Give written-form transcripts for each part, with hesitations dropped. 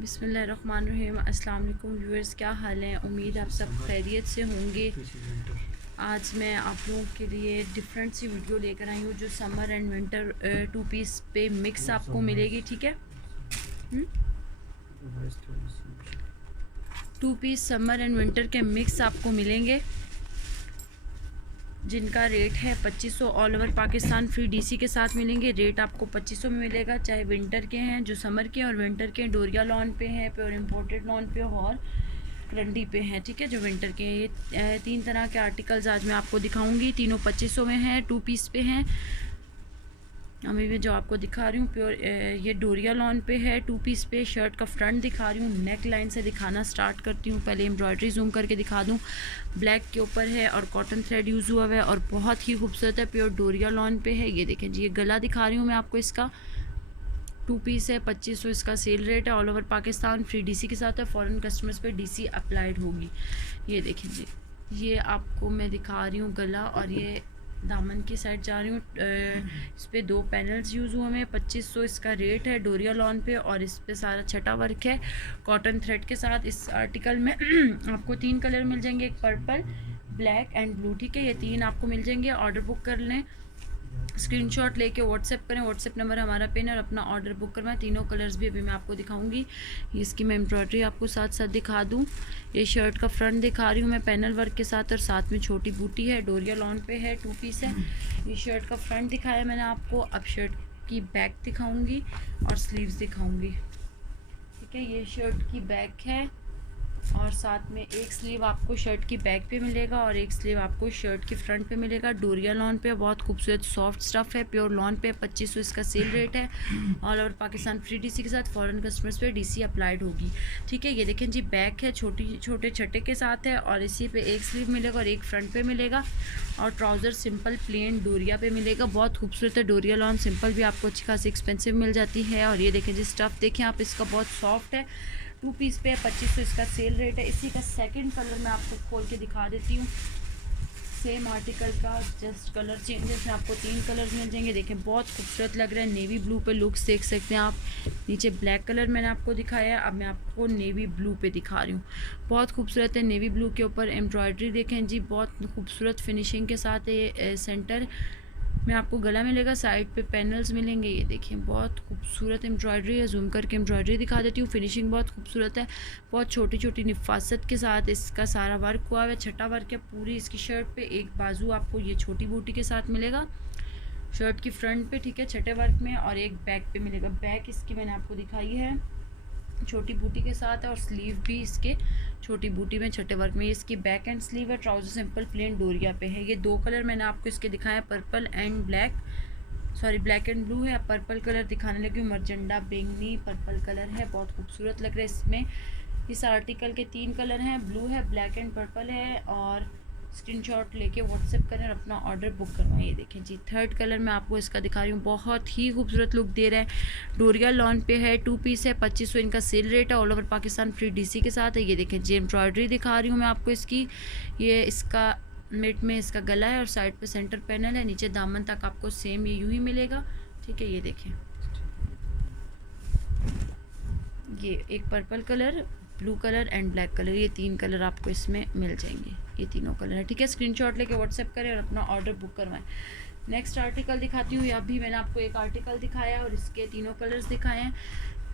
बिस्मिल्लाहिर्रहमानिर्रहीम। अस्सलाम वालेकुम व्यूअर्स, क्या हाल है? उम्मीद आप सब खैरियत से होंगे। आज मैं आप लोगों के लिए डिफरेंट सी वीडियो लेकर आई हूँ जो summer and winter two piece पे मिक्स आपको मिलेगी। ठीक है, two piece summer and winter के मिक्स आपको मिलेंगे जिनका रेट है 2500। All over Pakistan free DC के साथ मिलेंगे। रेट आपको 2500 में मिलेगा, चाहे विंटर के हैं, जो समर के और विंटर के डोरिया लॉन पे हैं, प्योर इम्पोर्टेड लॉन पे और रंडी पे हैं। ठीक है, जो विंटर के हैं ये 3 तरह के आर्टिकल्स आज मैं आपको दिखाऊंगी। तीनों 2500 में हैं, 2 पीस पे हैं। अभी मैं जो आपको दिखा रही हूँ प्योर ये डोरिया लॉन पे है, 2 पीस पे। शर्ट का फ्रंट दिखा रही हूँ, नेक लाइन से दिखाना स्टार्ट करती हूँ। पहले एम्ब्रॉयडरी जूम करके दिखा दूँ। ब्लैक के ऊपर है और कॉटन थ्रेड यूज़ हुआ है और बहुत ही खूबसूरत है, प्योर डोरिया लॉन पे है। ये देखें जी, ये गला दिखा रही हूँ मैं आपको। इसका 2 पीस है, 2500 इसका सेल रेट है। All over Pakistan free DC के साथ है, फॉरेन कस्टमर्स पे डीसी अप्लाइड होगी। ये देखें जी, ये आपको मैं दिखा रही हूँ गला, और ये दामन की साइड जा रही हूँ। इस पर 2 पैनल्स यूज़ हुए हैं। 2500 इसका रेट है डोरिया लॉन पे, और इस पे सारा छटा वर्क है कॉटन थ्रेड के साथ। इस आर्टिकल में आपको 3 कलर मिल जाएंगे, एक पर्पल, ब्लैक एंड ब्लू। ठीक है, ये 3 आपको मिल जाएंगे। ऑर्डर बुक कर लें, स्क्रीनशॉट लेके व्हाट्सएप करें। व्हाट्सएप नंबर हमारा पिन, और अपना ऑर्डर बुक करवाएं। तीनों कलर्स भी अभी मैं आपको दिखाऊंगी। इसकी मैं एम्ब्रॉयडरी आपको साथ साथ दिखा दूं। ये शर्ट का फ्रंट दिखा रही हूँ मैं पैनल वर्क के साथ, और साथ में छोटी बूटी है। डोरिया लॉन पे है, 2 पीस है। ये शर्ट का फ्रंट दिखाया मैंने आपको। अब शर्ट की बैक दिखाऊँगी और स्लीव्स दिखाऊँगी। ठीक है, ये शर्ट की बैक है, और साथ में एक स्लीव आपको शर्ट की बैक पे मिलेगा और एक स्लीव आपको शर्ट की फ्रंट पे मिलेगा। डोरिया लॉन पे बहुत खूबसूरत सॉफ्ट स्टफ़ है, प्योर लॉन पे। 2500 इसका सेल रेट है। All over Pakistan free DC के साथ, फॉरेन कस्टमर्स पे डीसी अप्लाइड होगी। ठीक है, ये देखें जी, बैक है, छोटे छट्टे के साथ है, और इसी पे एक स्लीव मिलेगा और एक फ्रंट पे मिलेगा। और ट्राउज़र सिंपल प्लेन डोरिया पे मिलेगा। बहुत खूबसूरत है डोरिया लॉन। सिंपल भी आपको अच्छी खासी एक्सपेंसिव मिल जाती है। और ये देखें जी, स्टफ़ देखें आप, इसका बहुत सॉफ्ट है। 2 पीस पे 2500 इसका सेल रेट है। इसी का सेकंड कलर मैं आपको खोल के दिखा देती हूँ। सेम आर्टिकल का जस्ट कलर चेंजेस में आपको 3 कलर मिल जाएंगे। देखें, बहुत खूबसूरत लग रहा है। नेवी ब्लू पे लुक्स देख सकते हैं आप। नीचे ब्लैक कलर मैंने आपको दिखाया है, अब मैं आपको नेवी ब्लू पे दिखा रही हूँ। बहुत खूबसूरत है। नेवी ब्लू के ऊपर एम्ब्रॉयडरी देखें जी, बहुत खूबसूरत फिनिशिंग के साथ है। ये सेंटर में आपको गला मिलेगा, साइड पे पैनल्स मिलेंगे। ये देखिए, बहुत खूबसूरत एम्ब्रॉयडरी है। जूम करके एम्ब्रॉयडरी दिखा देती हूँ। फिनिशिंग बहुत खूबसूरत है, बहुत छोटी छोटी निफासत के साथ इसका सारा वर्क हुआ है। छठा वर्क है पूरी इसकी शर्ट पे। एक बाजू आपको ये छोटी बूटी के साथ मिलेगा शर्ट की फ्रंट पे, ठीक है, छठे वर्क में, और एक बैक पे मिलेगा। बैक इसकी मैंने आपको दिखाई है, छोटी बूटी के साथ है, और स्लीव भी इसके छोटी बूटी में छठे वर्क में। ये इसकी बैक एंड स्लीव है। ट्राउज़र सिंपल प्लेन डोरिया पे है। ये 2 कलर मैंने आपको इसके दिखाए, purple and black, sorry black and blue है। अब पर्पल कलर दिखाने लगी हूँ, मरजंडा बैंगनी पर्पल कलर है, बहुत खूबसूरत लग रहा है। इसमें इस आर्टिकल के 3 कलर हैं, ब्लू है, ब्लैक एंड पर्पल है। और स्क्रीनशॉट लेके व्हाट्सएप करें और अपना ऑर्डर बुक करवाएं। ये देखें जी, थर्ड कलर मैं आपको इसका दिखा रही हूँ। बहुत ही खूबसूरत लुक दे रहा है। डोरिया लॉन पे है, 2 पीस है, 2500 इनका सेल रेट है। All over Pakistan free DC के साथ है। ये देखें जी, एम्ब्रॉयडरी दिखा रही हूँ मैं आपको इसकी। ये इसका मिड में इसका गला है, और साइड पे सेंटर पैनल है। नीचे दामन तक आपको सेम ये यूँ ही मिलेगा। ठीक है, ये देखें, ये एक purple colour, blue colour and black colour, ये 3 कलर आपको इसमें मिल जाएंगे। ये तीनों कलर है। ठीक है, स्क्रीनशॉट लेके व्हाट्सएप करें और अपना ऑर्डर बुक करवाएं। नेक्स्ट आर्टिकल दिखाती हूँ। अभी मैंने आपको एक आर्टिकल दिखाया और इसके तीनों कलर्स दिखाए हैं।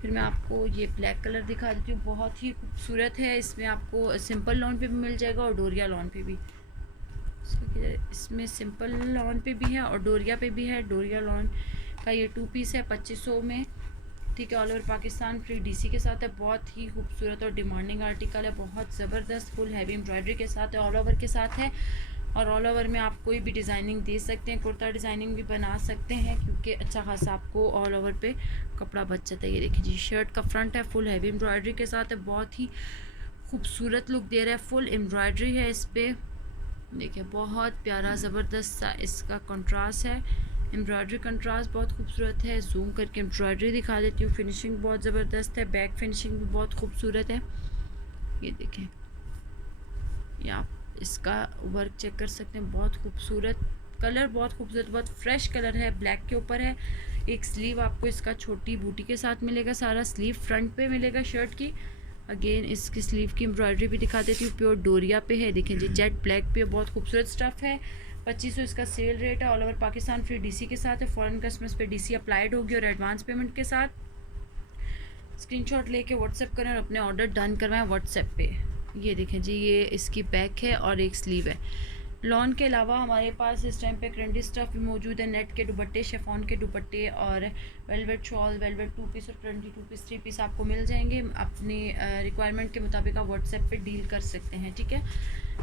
फिर मैं आपको ये ब्लैक कलर दिखा देती हूँ। बहुत ही खूबसूरत है। इसमें आपको सिंपल लॉन पे भी मिल जाएगा और डोरिया लॉन पे भी। इसमें सिंपल लॉन पे भी है और डोरिया पे भी है। डोरिया लॉन का ये 2 पीस है, 2500 में। ठीक है, all over Pakistan free DC के साथ है। बहुत ही खूबसूरत और डिमांडिंग आर्टिकल है, बहुत ज़बरदस्त, फुल हैवी एम्ब्रॉयडरी के साथ है, ऑल ओवर के साथ है। और ऑल ओवर में आप कोई भी डिज़ाइनिंग दे सकते हैं, कुर्ता डिज़ाइनिंग भी बना सकते हैं, क्योंकि अच्छा खासा आपको ऑल ओवर पे कपड़ा बच जाता है। ये देखिए जी, शर्ट का फ्रंट है, फुल हैवी एम्ब्रॉयडरी के साथ है। बहुत ही खूबसूरत लुक दे रहा है। फुल एम्ब्रॉयडरी है इस पर। देखिए, बहुत प्यारा ज़बरदस्त सा इसका कंट्रास्ट है। एम्ब्रॉयडरी कंट्रास्ट बहुत खूबसूरत है। जूम करके एम्ब्रॉयडरी दिखा देती हूँ। फिनिशिंग बहुत ज़बरदस्त है। बैक फिनिशिंग भी बहुत खूबसूरत है। ये देखें, ये आप इसका वर्क चेक कर सकते हैं, बहुत खूबसूरत कलर बहुत खूबसूरत, बहुत फ्रेश कलर है, ब्लैक के ऊपर है। एक स्लीव आपको इसका छोटी बूटी के साथ मिलेगा, सारा स्लीव फ्रंट पे मिलेगा शर्ट की। अगेन इसकी स्लीव की एम्ब्रॉयडरी भी दिखा देती हूँ, प्योर डोरिया पे है, देखें जी, जेट ब्लैक पे बहुत खूबसूरत स्टफ़ है। 2500 इसका सेल रेट है, all over Pakistan free DC के साथ है, फॉरेन कस्टमर्स पे डीसी अप्लाइड होगी और एडवांस पेमेंट के साथ। स्क्रीनशॉट लेके व्हाट्सएप करें और अपने ऑर्डर डन करवाएं व्हाट्सएप पे। ये देखें जी, ये इसकी बैक है और एक स्लीव है। लॉन के अलावा हमारे पास इस टाइम पे ट्रेंडी स्टफ़ भी मौजूद है, नेट के दुपट्टे, शेफॉन के दुपट्टे और वेलवेट शॉल, वेलवेट 2 पीस और ट्रेंडी 2 पीस 3 पीस आपको मिल जाएंगे। अपनी रिक्वायरमेंट के मुताबिक आप व्हाट्सएप पे डील कर सकते हैं, ठीक है।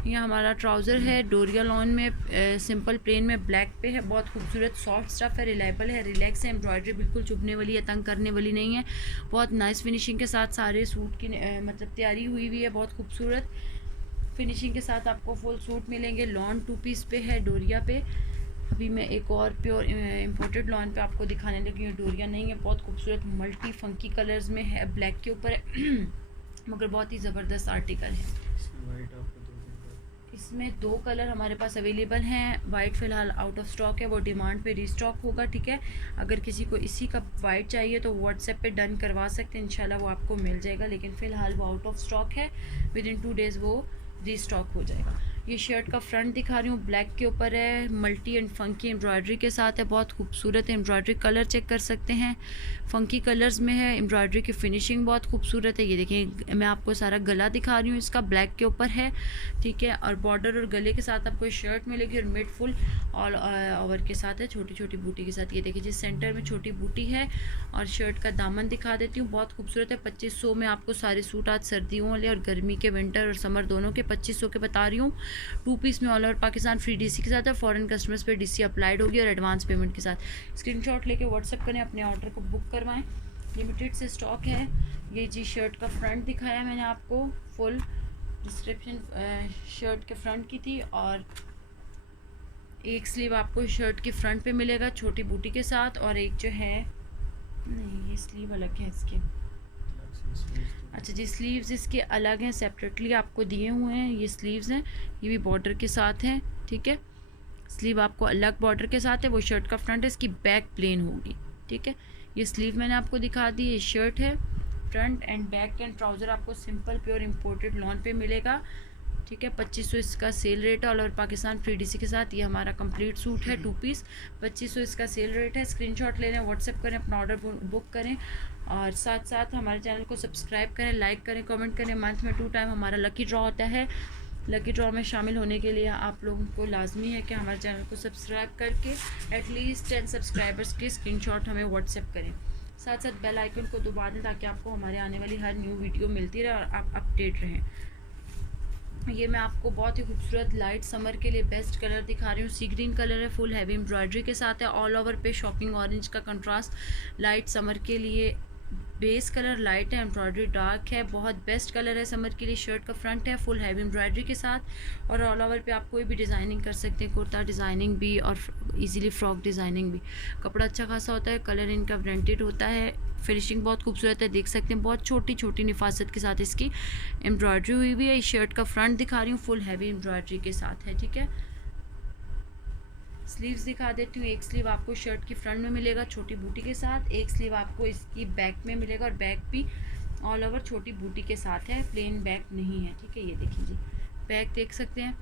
ये हमारा ट्राउज़र है डोरिया लॉन में, सिंपल प्लेन में ब्लैक पे है, बहुत खूबसूरत सॉफ्ट स्टफ़ है, रिलायबल है, रिलैक्स है, एम्ब्रॉयडरी बिल्कुल चुभने वाली या तंग करने वाली नहीं है। बहुत नाइस फिनिशिंग के साथ सारे सूट की मतलब तैयारी हुई हुई है, बहुत खूबसूरत फिनिशिंग के साथ आपको फुल सूट मिलेंगे। लॉन 2 पीस पे है डोरिया पे। अभी मैं एक और प्योर इम्पोर्टेड लॉन पे आपको दिखाने लगी हूँ, डोरिया नहीं है, बहुत खूबसूरत मल्टी फंकी कलर्स में है, ब्लैक के ऊपर है मगर बहुत ही ज़बरदस्त आर्टिकल है। इसमें 2 कलर हमारे पास अवेलेबल हैं। वाइट फ़िलहाल आउट ऑफ स्टॉक है, वो डिमांड पे रीस्टॉक होगा, ठीक है। अगर किसी को इसी का वाइट चाहिए तो व्हाट्सएप पे डन करवा सकते हैं, इंशाल्लाह वो आपको मिल जाएगा, लेकिन फ़िलहाल वो आउट ऑफ स्टॉक है, विद इन 2 डेज़ वो रीस्टॉक हो जाएगा। ये शर्ट का फ्रंट दिखा रही हूँ, ब्लैक के ऊपर है, मल्टी एंड फंकी एम्ब्रॉयडरी के साथ है, बहुत खूबसूरत एम्ब्रॉयडरी, कलर चेक कर सकते हैं, फंकी कलर्स में है, एम्ब्रॉयडरी की फिनिशिंग बहुत खूबसूरत है। ये देखिए, मैं आपको सारा गला दिखा रही हूँ, इसका ब्लैक के ऊपर है, ठीक है, और बॉर्डर और गले के साथ आपको शर्ट मिलेगी और मिड फुल ऑल ओवर के साथ है, छोटी छोटी बूटी के साथ। ये देखिए जी, सेंटर में छोटी बूटी है और शर्ट का दामन दिखा देती हूँ, बहुत खूबसूरत है। 2500 में आपको सारे सूट आज सर्दियों वाले और गर्मी के, विंटर और समर दोनों के 2500 के बता रही हूँ। 2 पीस में all over Pakistan free DC के साथ है, फॉरेन कस्टमर्स पे डीसी अप्लाइड होगी और एडवांस पेमेंट के साथ। स्क्रीनशॉट लेके व्हाट्सएप करें, अपने ऑर्डर को बुक करवाएं, लिमिटेड से स्टॉक है। ये जी शर्ट का फ्रंट दिखाया मैंने आपको, फुल डिस्क्रिप्शन शर्ट के फ्रंट की थी, और एक स्लीव आपको शर्ट के फ्रंट पे मिलेगा छोटी बूटी के साथ, और एक जो है, नहीं ये स्लीव अलग है इसके, अच्छा जी, स्लीव्स इसके अलग हैं, सेपरेटली आपको दिए हुए हैं, ये स्लीव्स हैं, ये भी बॉर्डर के साथ हैं, ठीक है। स्लीव आपको अलग बॉर्डर के साथ है, वो शर्ट का फ्रंट है, इसकी बैक प्लेन होगी, ठीक है। ये स्लीव मैंने आपको दिखा दी, ये शर्ट है, front end back and trouser आपको सिंपल प्योर इम्पोर्टेड लॉन पे मिलेगा, ठीक है। 2500 इसका सेल रेट है, all over Pakistan free DC के साथ। ये हमारा कंप्लीट सूट है 2 पीस, 2500 इसका सेल रेट है। स्क्रीनशॉट ले लें, व्हाट्सएप करें, अपना ऑर्डर बुक करें, और साथ साथ हमारे चैनल को सब्सक्राइब करें, लाइक करें, कमेंट करें। मंथ में 2 टाइम हमारा लकी ड्रॉ होता है, लकी ड्रॉ में शामिल होने के लिए आप लोगों को लाजमी है कि हमारे चैनल को सब्सक्राइब करके एटलीस्ट 10 सब्सक्राइबर्स के स्क्रीनशॉट हमें व्हाट्सएप करें, साथ साथ बेल आइकन को दबा दें ताकि आपको हमारे आने वाली हर न्यू वीडियो मिलती रहे और आप अपडेट रहें। ये मैं आपको बहुत ही खूबसूरत लाइट समर के लिए बेस्ट कलर दिखा रही हूँ, सी ग्रीन कलर है, फुल हैवी एम्ब्रॉयडरी के साथ है, ऑल ओवर पे शॉकिंग ऑरेंज का कंट्रास्ट, लाइट समर के लिए बेस कलर लाइट है, एम्ब्रॉयडरी डार्क है, बहुत बेस्ट कलर है समर के लिए। शर्ट का फ्रंट है फुल हैवी एम्ब्रॉयडरी के साथ, और ऑल ओवर पे आप कोई भी डिज़ाइनिंग कर सकते हैं, कुर्ता डिज़ाइनिंग भी और इजीली फ्रॉक डिज़ाइनिंग भी। कपड़ा अच्छा खासा होता है, कलर इनका ब्रांडेड होता है, फिनिशिंग बहुत खूबसूरत है, देख सकते हैं, बहुत छोटी छोटी निफासत के साथ इसकी एम्ब्रॉयडरी हुई हुई है। इस शर्ट का फ्रंट दिखा रही हूँ, फुल हैवी एम्ब्रॉयडरी के साथ है, ठीक है। स्लीव्स दिखा देती हूँ, एक स्लीव आपको शर्ट की फ्रंट में मिलेगा छोटी बूटी के साथ, एक स्लीव आपको इसकी बैक में मिलेगा, और बैक भी ऑल ओवर छोटी बूटी के साथ है, प्लेन बैक नहीं है, ठीक है। ये देखिए जी, बैक देख सकते हैं,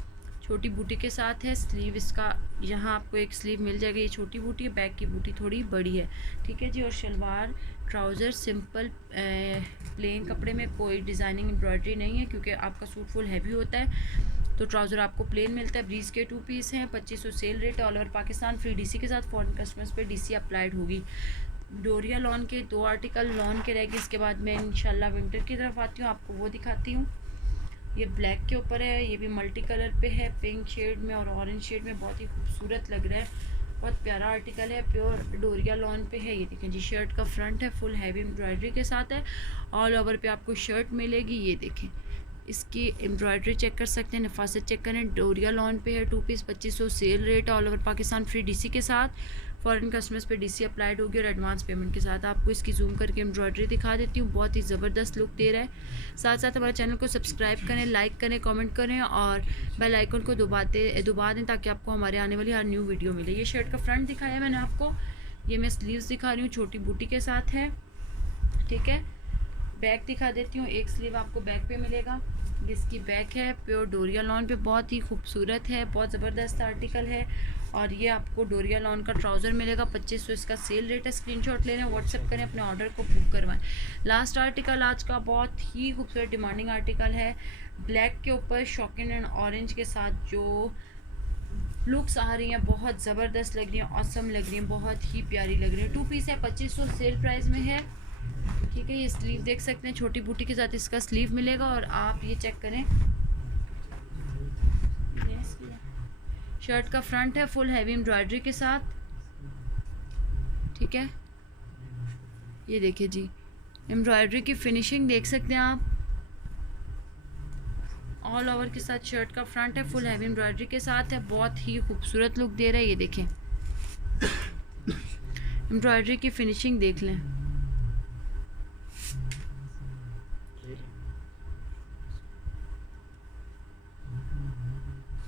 छोटी बूटी के साथ है। स्लीव इसका यहाँ आपको एक स्लीव मिल जाएगी, ये छोटी बूटी है, बैक की बूटी थोड़ी बड़ी है, ठीक है जी। और शलवार ट्राउज़र सिंपल प्लेन कपड़े में, कोई डिज़ाइनिंग एम्ब्रॉयडरी नहीं है क्योंकि आपका सूट फुल हैवी होता है, तो ट्राउज़र आपको प्लेन मिलता है। ब्रीज के 2 पीस हैं, 2500 sale rate, all over Pakistan free DC के साथ, फॉरेन कस्टमर्स पे डीसी अप्लाइड होगी। डोरिया लॉन के 2 आर्टिकल लॉन के रहेगी, इसके बाद मैं इंशाल्लाह विंटर की तरफ आती हूँ, आपको वो दिखाती हूँ। ये ब्लैक के ऊपर है, ये भी मल्टी कलर पे है, पिंक शेड में और ऑरेंज शेड में, बहुत ही खूबसूरत लग रहा है, बहुत प्यारा आर्टिकल है, प्योर डोरिया लॉन पे है। ये देखें जी, शर्ट का फ्रंट है फुल हैवी एम्ब्रॉयडरी के साथ है, ऑल ओवर पे आपको शर्ट मिलेगी। ये देखें, इसकी एम्ब्रॉयडरी चेक कर सकते हैं, नफासत चेक करें। डोरिया लॉन पे है 2 piece, 2500 sale rate, all over Pakistan free DC के साथ, फॉरेन कस्टमर्स पे डीसी अप्लाइड होगी और एडवांस पेमेंट के साथ। आपको इसकी जूम करके एम्ब्रॉयडरी दिखा देती हूँ, बहुत ही ज़बरदस्त लुक दे रहा है। साथ साथ हमारे चैनल को सब्सक्राइब करें, लाइक करें, कमेंट करें और बेल आइकन को दबा दें ताकि आपको हमारे आने वाली हर न्यू वीडियो मिले। ये शर्ट का फ्रंट दिखाया मैंने आपको, ये मैं स्लीव्स दिखा रही हूँ, छोटी बूटी के साथ है, ठीक है। बैक दिखा देती हूँ, एक स्लीव आपको बैक पे मिलेगा, जिसकी बैक है प्योर डोरिया लॉन पे, बहुत ही खूबसूरत है, बहुत ज़बरदस्त आर्टिकल है। और ये आपको डोरिया लॉन का ट्राउज़र मिलेगा, 2500 इसका सेल रेट है। स्क्रीनशॉट ले लें, व्हाट्सएप करें, अपने ऑर्डर को बुक करवाएं। लास्ट आर्टिकल आज का बहुत ही खूबसूरत डिमांडिंग आर्टिकल है, ब्लैक के ऊपर शॉकिंग एंड ऑरेंज के साथ जो लुक्स आ रही हैं, बहुत ज़बरदस्त लग रही हैं, ऑसम लग रही हैं, बहुत ही प्यारी लग रही है। 2 पीस है, 2500 सेल प्राइस में है, ठीक है। ये स्लीव देख सकते हैं, छोटी बूटी के साथ इसका स्लीव मिलेगा और आप ये चेक करें, शर्ट का फ्रंट है फुल हैवी एम्ब्रॉयडरी के साथ, ठीक है। ये देखिए जी, एम्ब्रॉयडरी की फिनिशिंग देख सकते हैं आप, ऑल ओवर के साथ शर्ट का फ्रंट है, फुल हैवी एम्ब्रॉयडरी के साथ है, बहुत ही खूबसूरत लुक दे रहा है। ये देखें, एम्ब्रॉयडरी की फिनिशिंग देख लें,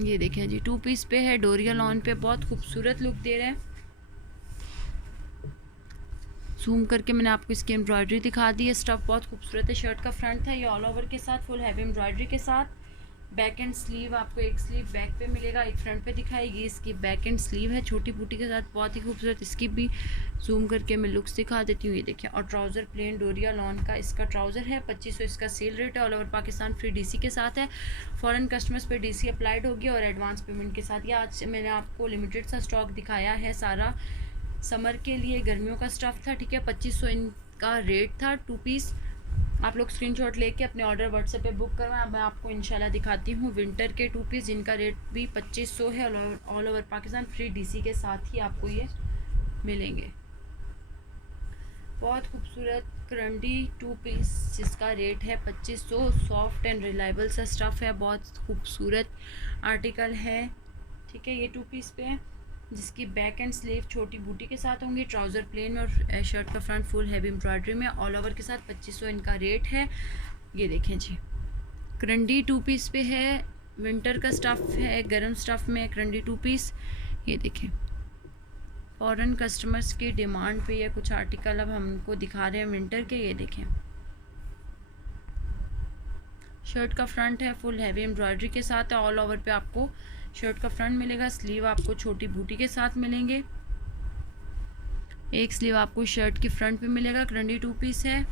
ये देखें जी, 2 पीस पे है, डोरिया लॉन पे, बहुत खूबसूरत लुक दे रहा है। जूम करके मैंने आपको इसकी एम्ब्रॉयडरी दिखा दी है, स्टफ बहुत खूबसूरत है। शर्ट का फ्रंट है, ये ऑल ओवर के साथ फुल हैवी एम्ब्रॉयडरी के साथ। बैक एंड स्लीव आपको एक स्लीव बैक पे मिलेगा, एक फ्रंट पे दिखाएगी, इसकी बैक एंड स्लीव है छोटी बूटी के साथ, बहुत ही खूबसूरत। इसकी भी जूम करके मैं लुक्स दिखा देती हूँ, ये देखिए। और ट्राउज़र प्लेन डोरिया लॉन का इसका ट्राउज़र है, 2500 इसका सेल रेट है, all over Pakistan free DC के साथ है। फॉरेन कस्टमर्स पे डीसी अप्लाइड होगी और एडवांस पेमेंट के साथ। ये आज मैंने आपको लिमिटेड सा स्टॉक दिखाया है, सारा समर के लिए गर्मियों का स्टफ़ था, ठीक है। 2500 इनका रेट था, 2 पीस। आप लोग स्क्रीनशॉट लेके अपने ऑर्डर व्हाट्सएप पे बुक करवाएं। मैं आपको इंशाल्लाह दिखाती हूँ विंटर के 2 पीस, जिनका रेट भी 2500 है, all over Pakistan free DC के साथ ही आपको ये मिलेंगे। बहुत खूबसूरत करंडी 2 पीस जिसका रेट है 2500, सॉफ्ट एंड रिलायबल सा स्टफ़ है, बहुत खूबसूरत आर्टिकल है, ठीक है। ये 2 पीस पे है, जिसकी बैक एंड स्लीव छोटी बूटी के साथ होंगी, ट्राउज़र प्लेन में और शर्ट का फ्रंट फुल हैवी एम्ब्रॉयडरी में, ऑल ओवर के साथ 2500 इनका रेट है। ये देखें जी, करंडी 2 पीस पे है, विंटर का स्टफ़ है, गर्म स्टफ़ में करंडी 2 पीस। ये देखें, फॉरेन कस्टमर्स की डिमांड पे ये कुछ आर्टिकल अब हमको दिखा रहे हैं विंटर के। ये देखें, शर्ट का फ्रंट है, फुल हैवी एम्ब्रॉयडरी के साथ है, ऑल ओवर पे आपको शर्ट का फ्रंट मिलेगा, स्लीव आपको छोटी बूटी के साथ मिलेंगे, एक स्लीव आपको शर्ट की फ्रंट पे मिलेगा, करंडी 2 पीस है,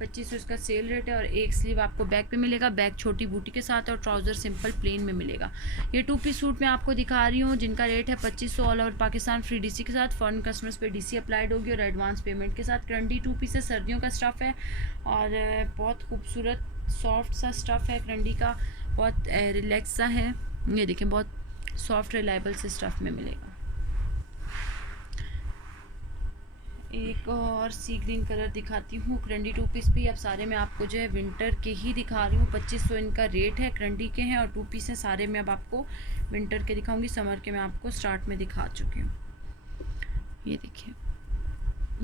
2500 इसका सेल रेट है। और एक स्लीव आपको बैक पे मिलेगा, बैक छोटी बूटी के साथ और ट्राउज़र सिंपल प्लेन में मिलेगा। ये 2 पीस सूट मैं आपको दिखा रही हूँ, जिनका रेट है 2500, all over Pakistan free DC के साथ। फॉरेन कस्टमर्स पे डीसी अप्लाइड होगी और एडवांस पेमेंट के साथ। करंडी 2 पीस है, सर्दियों का स्टफ़ है और बहुत खूबसूरत सॉफ्ट सा स्टफ़ है करंडी का, बहुत रिलैक्स सा है। ये देखें, बहुत सॉफ्ट रिलायबल से स्टफ़ में मिलेगा। एक और सी ग्रीन कलर दिखाती हूँ, करंडी 2 पीस भी। अब सारे मैं आपको जो है विंटर के ही दिखा रही हूँ, 2500 इनका रेट है, करंडी के हैं और 2 पीस हैं सारे। मैं अब आपको विंटर के दिखाऊंगी, समर के मैं आपको स्टार्ट में दिखा चुकी हूँ। ये देखिए,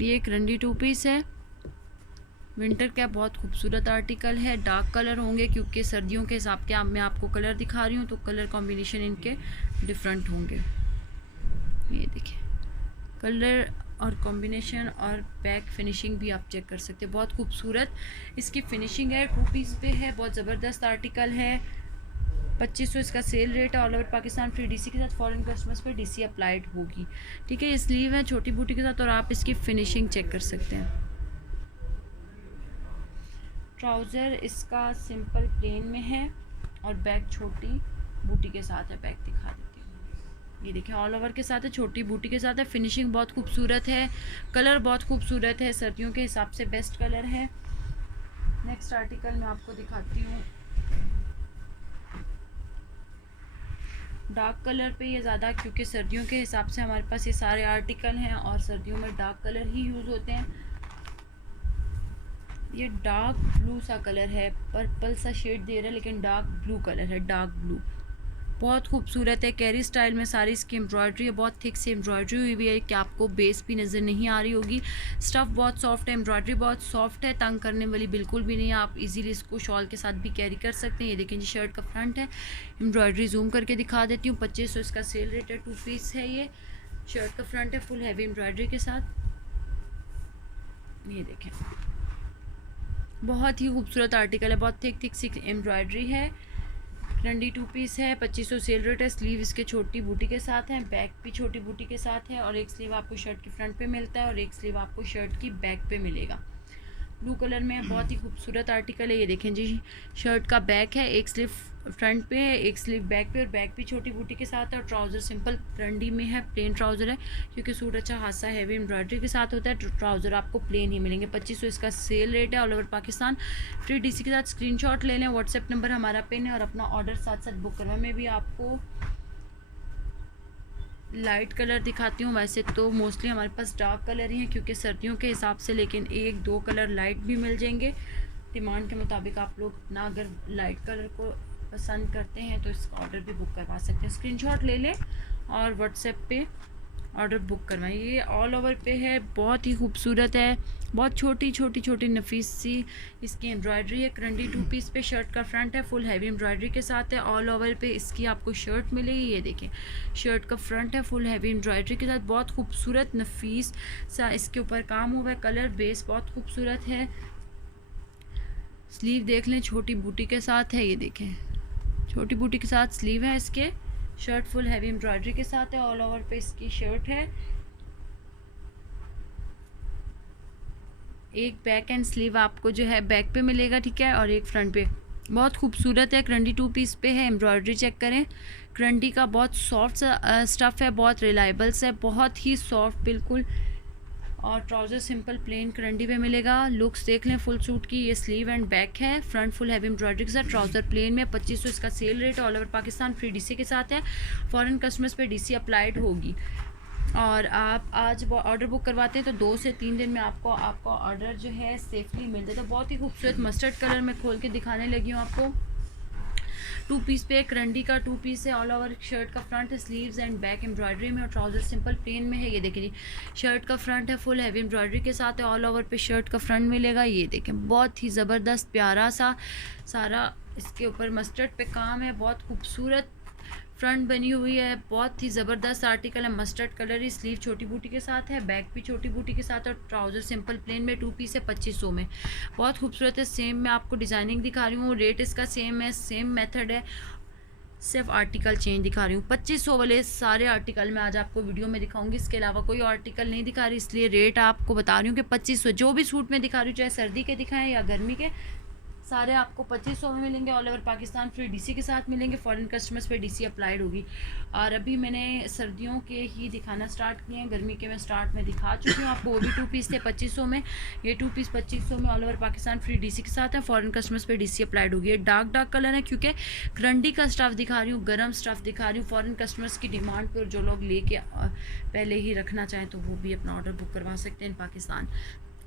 ये करंडी 2 पीस है, विंटर का बहुत खूबसूरत आर्टिकल है। डार्क कलर होंगे क्योंकि सर्दियों के हिसाब के मैं आपको कलर दिखा रही हूँ, तो कलर कॉम्बिनेशन इनके डिफरेंट होंगे। ये देखिए, कलर और कॉम्बिनेशन और बैक फिनिशिंग भी आप चेक कर सकते हैं, बहुत खूबसूरत इसकी फिनिशिंग है। 2 पीस पे है, बहुत ज़बरदस्त आर्टिकल है, 2500 इसका सेल रेट है, all over Pakistan free DC के साथ। फॉरेन कस्टमर्स पे डीसी अप्लाइड होगी, ठीक है। ये स्लीव है छोटी बूटी के साथ और आप इसकी फिनिशिंग चेक कर सकते हैं। ट्राउज़र इसका सिंपल प्लेन में है और बैक छोटी बूटी के साथ है, बैक दिखा देती हूँ। ये देखिए, ऑल ओवर के साथ है, छोटी बूटी के साथ है, फिनिशिंग बहुत खूबसूरत है, कलर बहुत खूबसूरत है, सर्दियों के हिसाब से बेस्ट कलर है। नेक्स्ट आर्टिकल मैं आपको दिखाती हूँ, डार्क कलर पे ये ज़्यादा, क्योंकि सर्दियों के हिसाब से हमारे पास ये सारे आर्टिकल हैं और सर्दियों में डार्क कलर ही यूज़ होते हैं। ये डार्क ब्लू सा कलर है, पर्पल सा शेड दे रहा है, लेकिन डार्क ब्लू कलर है, डार्क ब्लू। बहुत खूबसूरत है, कैरी स्टाइल में सारी इसकी एम्ब्रॉयडरी है, बहुत थिक से एम्ब्रॉयडरी हुई हुई है कि आपको बेस भी नज़र नहीं आ रही होगी। स्टफ़ बहुत सॉफ्ट है, एम्ब्रॉयडरी बहुत सॉफ्ट है, तंग करने वाली बिल्कुल भी नहीं है। आप इजीली इसको शॉल के साथ भी कैरी कर सकते हैं। ये देखें जी शर्ट का फ्रंट है, एम्ब्रॉयडरी जूम करके दिखा देती हूँ। 2500 इसका सेल रेट है, 2 पीस है ये। शर्ट का फ्रंट है फुल हैवी एम्ब्रॉयडरी के साथ, ये देखें बहुत ही खूबसूरत आर्टिकल है, बहुत थिक सी एम्ब्रॉयडरी है। रंडी 2 पीस है, 2500 सेल रेट है। स्लीव इसके छोटी बूटी के साथ है, बैक भी छोटी बूटी के साथ है और एक स्लीव आपको शर्ट के फ्रंट पे मिलता है और एक स्लीव आपको शर्ट की बैक पे मिलेगा। ब्लू कलर में बहुत ही खूबसूरत आर्टिकल है। ये देखें जी शर्ट का बैक है, एक स्लीव फ्रंट पे है, एक स्लीव बैक पे और बैक भी छोटी बूटी के साथ है और ट्राउज़र सिंपल रंडी में है, प्लेन ट्राउज़र है क्योंकि सूट अच्छा खासा हैवी एम्ब्रॉयडरी के साथ होता है। ट्राउज़र आपको प्लेन ही मिलेंगे। 2500 इसका सेल रेट है, all over Pakistan free DC के साथ। स्क्रीनशॉट ले लें, व्हाट्सएप नंबर हमारा पिन है और अपना ऑर्डर साथ साथ बुक करवा। मैं भी आपको लाइट कलर दिखाती हूँ, वैसे तो मोस्टली हमारे पास डार्क कलर ही हैं क्योंकि सर्दियों के हिसाब से, लेकिन 1-2 कलर लाइट भी मिल जाएंगे डिमांड के मुताबिक। आप लोग ना अगर लाइट कलर को पसंद करते हैं तो इसका ऑर्डर भी बुक करवा सकते हैं। स्क्रीनशॉट ले लें और व्हाट्सएप पे ऑर्डर बुक करवाएं। ये ऑल ओवर पे है, बहुत ही खूबसूरत है, बहुत छोटी नफीस सी इसकी एम्ब्रॉयडरी है। करंडी 2 पीस पे शर्ट का फ्रंट है, फुल हैवी एम्ब्रॉयडरी के साथ है। ऑल ओवर पे इसकी आपको शर्ट मिलेगी, ये देखें शर्ट का फ्रंट है फुल हैवी एम्ब्रॉयडरी के साथ, बहुत खूबसूरत नफीस सा इसके ऊपर काम हुआ है। कलर बेस बहुत खूबसूरत है। स्लीव देख लें, छोटी बूटी के साथ है, ये देखें छोटी बूटी के साथ स्लीव है इसके। शर्ट फुल हैवी एम्ब्रॉयडरी के साथ है, ऑल ओवर पे इसकी शर्ट है। एक बैक एंड स्लीव आपको जो है बैक पे मिलेगा, ठीक है, और एक फ्रंट पे। बहुत खूबसूरत है, करंडी 2 पीस पे है। एम्ब्रॉयडरी चेक करें, करंडी का बहुत सॉफ्ट स्टफ़ है, बहुत रिलायबल है, बहुत ही सॉफ्ट बिल्कुल। और ट्राउज़र सिंपल प्लेन करंडी पे मिलेगा। लुक्स देख लें फुल सूट की, ये स्लीव एंड बैक है, फ्रंट फुल हैवी एम्ब्रॉयडरी के साथ, ट्राउज़र प्लेन में। 2500 इसका cell rate, all over Pakistan free DC के साथ है। फॉरेन कस्टमर्स पे डीसी अप्लाइड होगी और आप आज ऑर्डर बुक करवाते हैं तो 2 से 3 दिन में आपको ऑर्डर जो है सेफली मिल जाता है। बहुत ही खूबसूरत मस्टर्ड कलर में खोल के दिखाने लगी हूँ आपको। 2 पीस पे करंडी का 2 पीस है, ऑल ओवर शर्ट का फ्रंट है, स्लीव्स एंड बैक एम्ब्रॉयडरी में और ट्राउज़र सिंपल प्लेन में है। ये देखें जी शर्ट का फ्रंट है फुल हैवी एम्ब्रॉयडरी के साथ है, ऑल ओवर पे शर्ट का फ्रंट मिलेगा। ये देखें बहुत ही ज़बरदस्त प्यारा सा सारा इसके ऊपर मस्टर्ड पे काम है, बहुत खूबसूरत फ्रंट बनी हुई है, बहुत ही ज़बरदस्त आर्टिकल है। मस्टर्ड कलर ही, स्लीव छोटी बूटी के साथ है, बैक भी छोटी बूटी के साथ और ट्राउज़र सिंपल प्लेन में। 2 पीस है, 2500 में, बहुत खूबसूरत है। सेम मैं आपको डिज़ाइनिंग दिखा रही हूँ, रेट इसका सेम है, सेम मेथड है, सिर्फ आर्टिकल चेंज दिखा रही हूँ। 2500 वाले सारे आर्टिकल मैं आज आपको वीडियो में दिखाऊंगी, इसके अलावा कोई आर्टिकल नहीं दिखा रही, इसलिए रेट आपको बता रही हूँ कि 2500 जो भी सूट में दिखा रही हूँ, चाहे सर्दी के दिखाएं या गर्मी के, सारे आपको 2500 में मिलेंगे। All over Pakistan free DC के साथ मिलेंगे। फॉरेन कस्टमर्स पे डीसी अप्लाइड होगी। और अभी मैंने सर्दियों के ही दिखाना स्टार्ट किए हैं, गर्मी के मैं स्टार्ट में दिखा चुकी हूँ आपको। वो भी 2 पीस थे 2500 में, ये 2 पीस 2500 में, all over Pakistan free DC के साथ है। फॉरेन कस्टमर्स पे डीसी अप्लाइड होगी। ये डार्क कलर है क्योंकि करंडी का स्टफ़ दिखा रही हूँ, गर्म स्टफ़ दिखा रही हूँ। फॉरेन कस्टमर्स की डिमांड पर जो लोग लेके पहले ही रखना चाहें तो वो भी अपना ऑर्डर बुक करवा सकते हैं इन पाकिस्तान,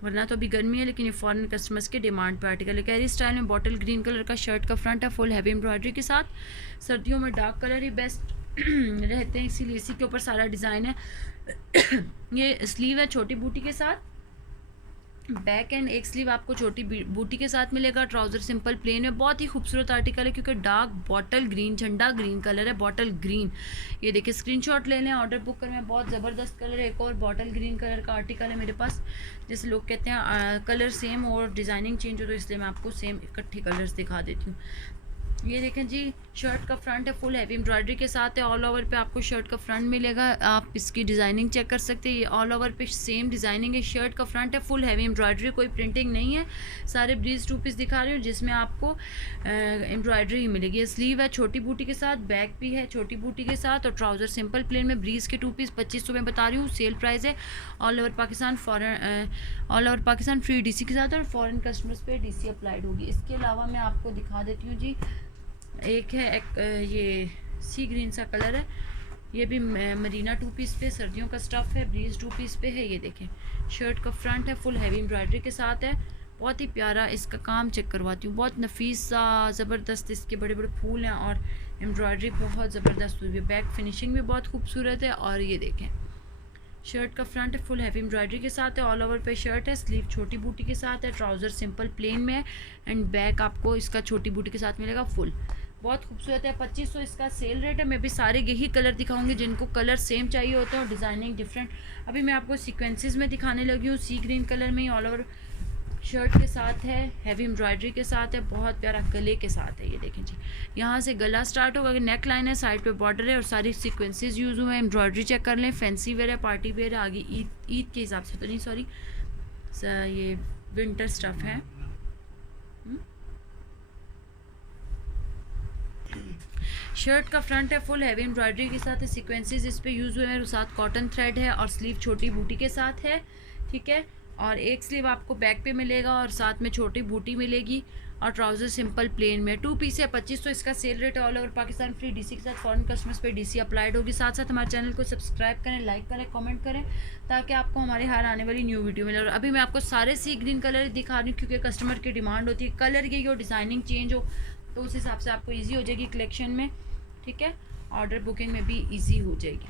वरना तो अभी गर्मी है, लेकिन ये फॉरेन कस्टमर्स के डिमांड पर आर्टिकल है। कैरी स्टाइल में बॉटल ग्रीन कलर का शर्ट का फ्रंट है, फुल हैवी एम्ब्रॉयडरी के साथ। सर्दियों में डार्क कलर ही बेस्ट रहते हैं, इसीलिए इसी के ऊपर सारा डिज़ाइन है। ये स्लीव है छोटी बूटी के साथ, बैक एंड एक स्लीव आपको छोटी बूटी के साथ मिलेगा। ट्राउज़र सिंपल प्लेन में, बहुत ही खूबसूरत आर्टिकल है क्योंकि डार्क बॉटल ग्रीन, झंडा ग्रीन कलर है, बॉटल ग्रीन। ये देखिए स्क्रीनशॉट ले लें, ऑर्डर बुक करें। बहुत ज़बरदस्त कलर है। एक और बॉटल ग्रीन कलर का आर्टिकल है मेरे पास, जैसे लोग कहते हैं कलर सेम और डिज़ाइनिंग चेंज हो, तो इसलिए मैं आपको सेम इकट्ठे कलर्स दिखा देती हूँ। ये देखें जी शर्ट का फ्रंट है, फुल हैवी एम्ब्रॉयडरी के साथ है। ऑल ओवर पे आपको शर्ट का फ्रंट मिलेगा, आप इसकी डिज़ाइनिंग चेक कर सकते हैं। ये ऑल ओवर पे सेम डिज़ाइनिंग है। शर्ट का फ्रंट है फुल हैवी एम्ब्रॉयडरी, कोई प्रिंटिंग नहीं है। सारे ब्रीज 2 पीस दिखा रही हूँ जिसमें आपको एम्ब्रॉयडरी ही मिलेगी। ये स्लीव है छोटी बूटी के साथ, बैक भी है छोटी बूटी के साथ और ट्राउज़र सिंपल प्लेन में। ब्रीज के 2 पीस 2500 में बता रही हूँ, सेल प्राइस है। All over Pakistan free DC के साथ और फॉरेन कस्टमर्स पे डीसी अप्लाइड होगी। इसके अलावा मैं आपको दिखा देती हूँ जी, एक है ये सी ग्रीन सा कलर है, ये भी मरीना 2 पीस पे सर्दियों का स्टफ़ है, ब्रीज 2 पीस पे है। ये देखें शर्ट का फ्रंट है, फुल हैवी एम्ब्रॉयडरी के साथ है, बहुत ही प्यारा। इसका काम चेक करवाती हूँ, बहुत नफीस सा ज़बरदस्त, इसके बड़े बड़े फूल हैं और एम्ब्रॉयडरी बहुत ज़बरदस्त हुई है, बैक फिनिशिंग भी बहुत खूबसूरत है। और ये देखें शर्ट का फ्रंट है फुल हैवी एम्ब्रॉयडरी के साथ है, ऑल ओवर पे शर्ट है, स्लीव छोटी बूटी के साथ है, ट्राउज़र सिंपल प्लेन में है एंड बैक आपको इसका छोटी बूटी के साथ मिलेगा फुल। बहुत खूबसूरत है। 2500 इसका सेल रेट है। मैं भी सारे यही कलर दिखाऊंगी जिनको कलर सेम चाहिए होते हैं और डिज़ाइनिंग डिफरेंट। अभी मैं आपको सीक्वेंसेस में दिखाने लगी हूँ, सी ग्रीन कलर में ही ऑल ओवर शर्ट के साथ है, हैवी एम्ब्रॉयडरी के साथ है, बहुत प्यारा गले के साथ है। ये देखें जी, यहाँ से गला स्टार्ट होगा, नेक लाइन है, साइड पे बॉर्डर है और सारी सीक्वेंसेस यूज़ हुए हैं। एम्ब्रॉयडरी चेक कर लें, फैंसी वेयर है, पार्टी वेयर है, आगे ईद के हिसाब से तो नहीं, सॉरी ये विंटर स्टफ़ है। शर्ट का फ्रंट है फुल हैवी एम्ब्रॉयडरी के साथ है, सीक्वेंसेस इस पे यूज़ हुए हैं, साथ कॉटन थ्रेड है और स्लीव छोटी बूटी के साथ है, ठीक है। और एक स्लीव आपको बैक पे मिलेगा और साथ में छोटी बूटी मिलेगी और ट्राउज़र सिंपल प्लेन में। 2 पीस है, 2500 इसका सेल रेट है, all over Pakistan free DC के साथ, फॉरेन कस्टमर्स पे डीसी अप्लाइड होगी। साथ साथ हमारे चैनल को सब्सक्राइब करें, लाइक करें, कमेंट करें ताकि आपको हमारे हर आने वाली न्यू वीडियो मिले। और अभी मैं आपको सारे सी ग्रीन कलर दिखा रही हूँ क्योंकि कस्टमर की डिमांड होती है, कलर यही हो, डिज़ाइनिंग चेंज हो, तो उस हिसाब से आपको ईजी हो जाएगी कलेक्शन में, ठीक है। ऑर्डर बुकिंग में भी ईजी हो जाएगी,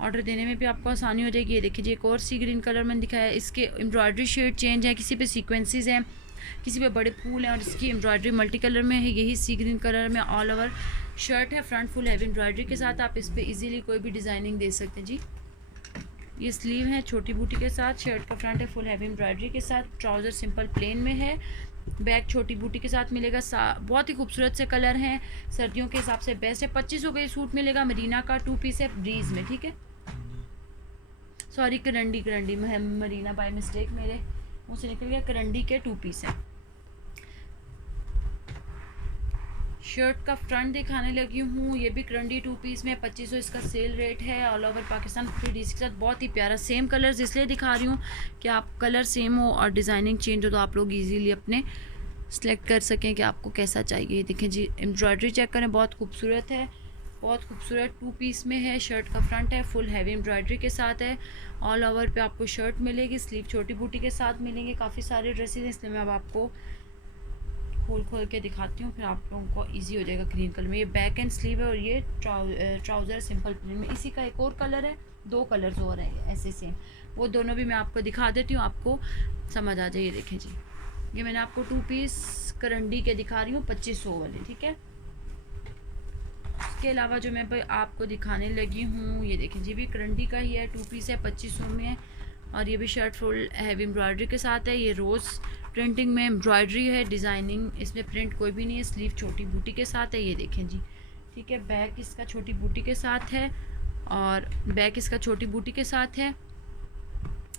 ऑर्डर देने में भी आपको आसानी हो जाएगी। ये देखिए जी, एक और सी ग्रीन कलर मैंने दिखाया है, इसके एम्ब्रॉयडरी शेड चेंज है, किसी पे सीक्वेंसेस हैं, किसी पे बड़े फूल हैं और इसकी एम्ब्रॉयडरी मल्टी कलर में है। यही सी ग्रीन कलर में ऑल ओवर शर्ट है, फ्रंट फुल हैवी एम्ब्रॉयडरी के साथ। आप इस पर ईजीली कोई भी डिज़ाइनिंग दे सकते हैं जी। ये स्लीव है छोटी बूटी के साथ, शर्ट का फ्रंट है फुल हैवी एम्ब्रॉयडरी के साथ, ट्राउज़र सिंपल प्लेन में है, बैक छोटी बूटी के साथ मिलेगा। बहुत ही खूबसूरत से कलर हैं, सर्दियों के हिसाब से बेस्ट है। 2500 का ये सूट मिलेगा, मरीना का 2 पीस है ब्रीज में, ठीक है। सॉरी करंडी मरीना बाय मिस्टेक मेरे मुँह से निकल गया, करंडी के 2 पीस है। शर्ट का फ्रंट दिखाने लगी हूँ, ये भी करंडी 2 पीस में, 2500 इसका सेल रेट है, all over Pakistan free DC के साथ। बहुत ही प्यारा, सेम कलर्स इसलिए दिखा रही हूँ कि आप कलर सेम हो और डिज़ाइनिंग चेंज हो तो आप लोग इजीली अपने सेलेक्ट कर सकें कि आपको कैसा चाहिए। देखें जी, एम्ब्रॉयडरी चेक करें, बहुत खूबसूरत है, बहुत खूबसूरत 2 पीस में है। शर्ट का फ्रंट है फुल हैवी एम्ब्रॉयडरी के साथ है, ऑल ओवर पे आपको शर्ट मिलेगी, स्लीव छोटी बूटी के साथ मिलेंगे। काफ़ी सारे ड्रेसेस हैं इसलिए मैं अब आपको खोल के दिखाती हूँ, फिर आप लोगों को इजी हो जाएगा। ग्रीन कलर में ये बैक एंड स्लीव है और ये ट्राउज़र सिंपल प्लेन में। इसी का एक और कलर है, 2 कलर्स और हैं ऐसे सेम, वो दोनों भी मैं आपको दिखा देती हूँ, आपको समझ आ जाए। ये देखें जी, ये मैंने आपको 2 पीस करंडी के दिखा रही हूँ 2500 वाले, ठीक है। इसके अलावा जो मैं आपको दिखाने लगी हूँ, ये देखें जी, भी करंडी का ही है, 2 पीस है, 2500 में है और ये भी शर्ट फुल हैवी एम्ब्रॉयडरी के साथ है। ये रोज़ प्रिंटिंग में एम्ब्रॉयडरी है, डिज़ाइनिंग इसमें प्रिंट कोई भी नहीं है, स्लीव छोटी बूटी के साथ है। ये देखें जी, ठीक है, बैक इसका छोटी बूटी के साथ है और बैक इसका छोटी बूटी के साथ है,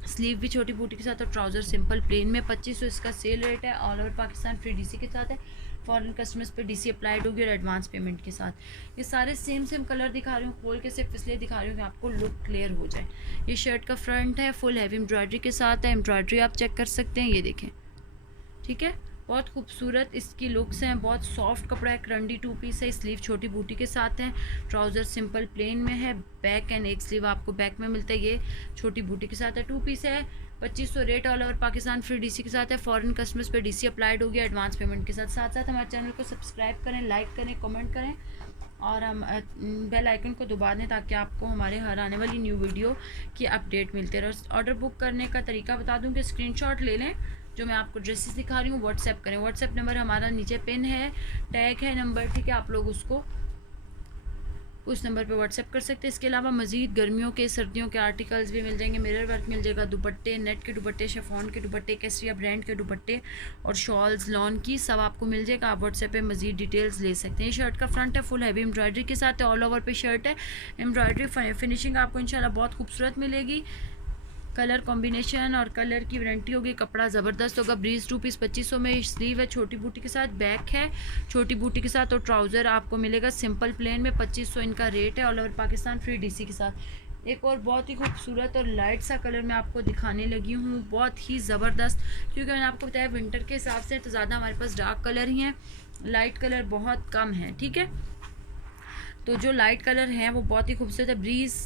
स्लीव भी छोटी बूटी के साथ और ट्राउज़र सिंपल प्लेन में। 2500 इसका सेल रेट है, all over Pakistan free DC के साथ है, फॉरेन कस्टमर्स पे डीसी अप्लाइड होगी और एडवांस पेमेंट के साथ। ये सारे सेम कलर दिखा रही हूँ, खोल के सिर्फ इसलिए दिखा रही हूँ कि आपको लुक क्लियर हो जाए। ये शर्ट का फ्रंट है, फुल हैवी एम्ब्रॉयडरी के साथ है, एम्ब्रॉयडरी आप चेक कर सकते हैं, ये देखें, ठीक है। बहुत खूबसूरत इसकी लुक्स हैं, बहुत सॉफ्ट कपड़ा है, करंडी 2 पीस है, स्लीव छोटी बूटी के साथ है, ट्राउज़र सिंपल प्लेन में है, बैक एंड एक स्लीव आपको बैक में मिलता है, ये छोटी बूटी के साथ है, 2 पीस है, 2500 rate, all over Pakistan free DC के साथ है, फॉरेन कस्टमर्स पे डीसी अप्लाइड होगी एडवांस पेमेंट के साथ। साथ साथ हमारे चैनल को सब्सक्राइब करें, लाइक करें, कमेंट करें और हम बेल आइकन को दबा दें ताकि आपको हमारे हर आने वाली न्यू वीडियो की अपडेट मिलते रहे। ऑर्डर बुक करने का तरीका बता दूं कि स्क्रीनशॉट ले लें जो मैं आपको ड्रेसेस दिखा रही हूँ, व्हाट्सएप करें। व्हाट्सएप नंबर हमारा नीचे पिन है, टैग है नंबर, ठीक है, आप लोग उसको उस नंबर पे व्हाट्सएप कर सकते हैं। इसके अलावा मज़ीद गर्मियों के सर्दियों के आर्टिकल्स भी मिल जाएंगे, मिरर वर्क मिल जाएगा, दुपट्टे, नेट के दुपट्टे, शिफॉन के दुपट्टे, केसरिया ब्रांड के दुपट्टे और शॉल्स, लॉन की सब आपको मिल जाएगा। आप व्हाट्सएप पे मज़ीद डिटेल्स ले सकते हैं। शर्ट का फ्रंट है फुल हैवी एम्ब्रॉयडरी के साथ है, ऑल ओवर पे शर्ट है, एम्ब्रॉयडरी फिनिशिंग आपको इंशाल्लाह बहुत खूबसूरत मिलेगी। कलर कॉम्बिनेशन और कलर की वारंटी होगी, कपड़ा ज़बरदस्त होगा। ब्रीज 2 पीस 2500 में, स्लीव है छोटी बूटी के साथ, बैक है छोटी बूटी के साथ और ट्राउज़र आपको मिलेगा सिंपल प्लेन में। 2500 इनका रेट है, all over Pakistan free DC के साथ। एक और बहुत ही खूबसूरत और लाइट सा कलर मैं आपको दिखाने लगी हूँ, बहुत ही ज़बरदस्त, क्योंकि मैंने आपको बताया विंटर के हिसाब से तो ज़्यादा हमारे पास डार्क कलर ही हैं, लाइट कलर बहुत कम है, ठीक है। तो जो लाइट कलर हैं वो बहुत ही खूबसूरत है, ब्रीज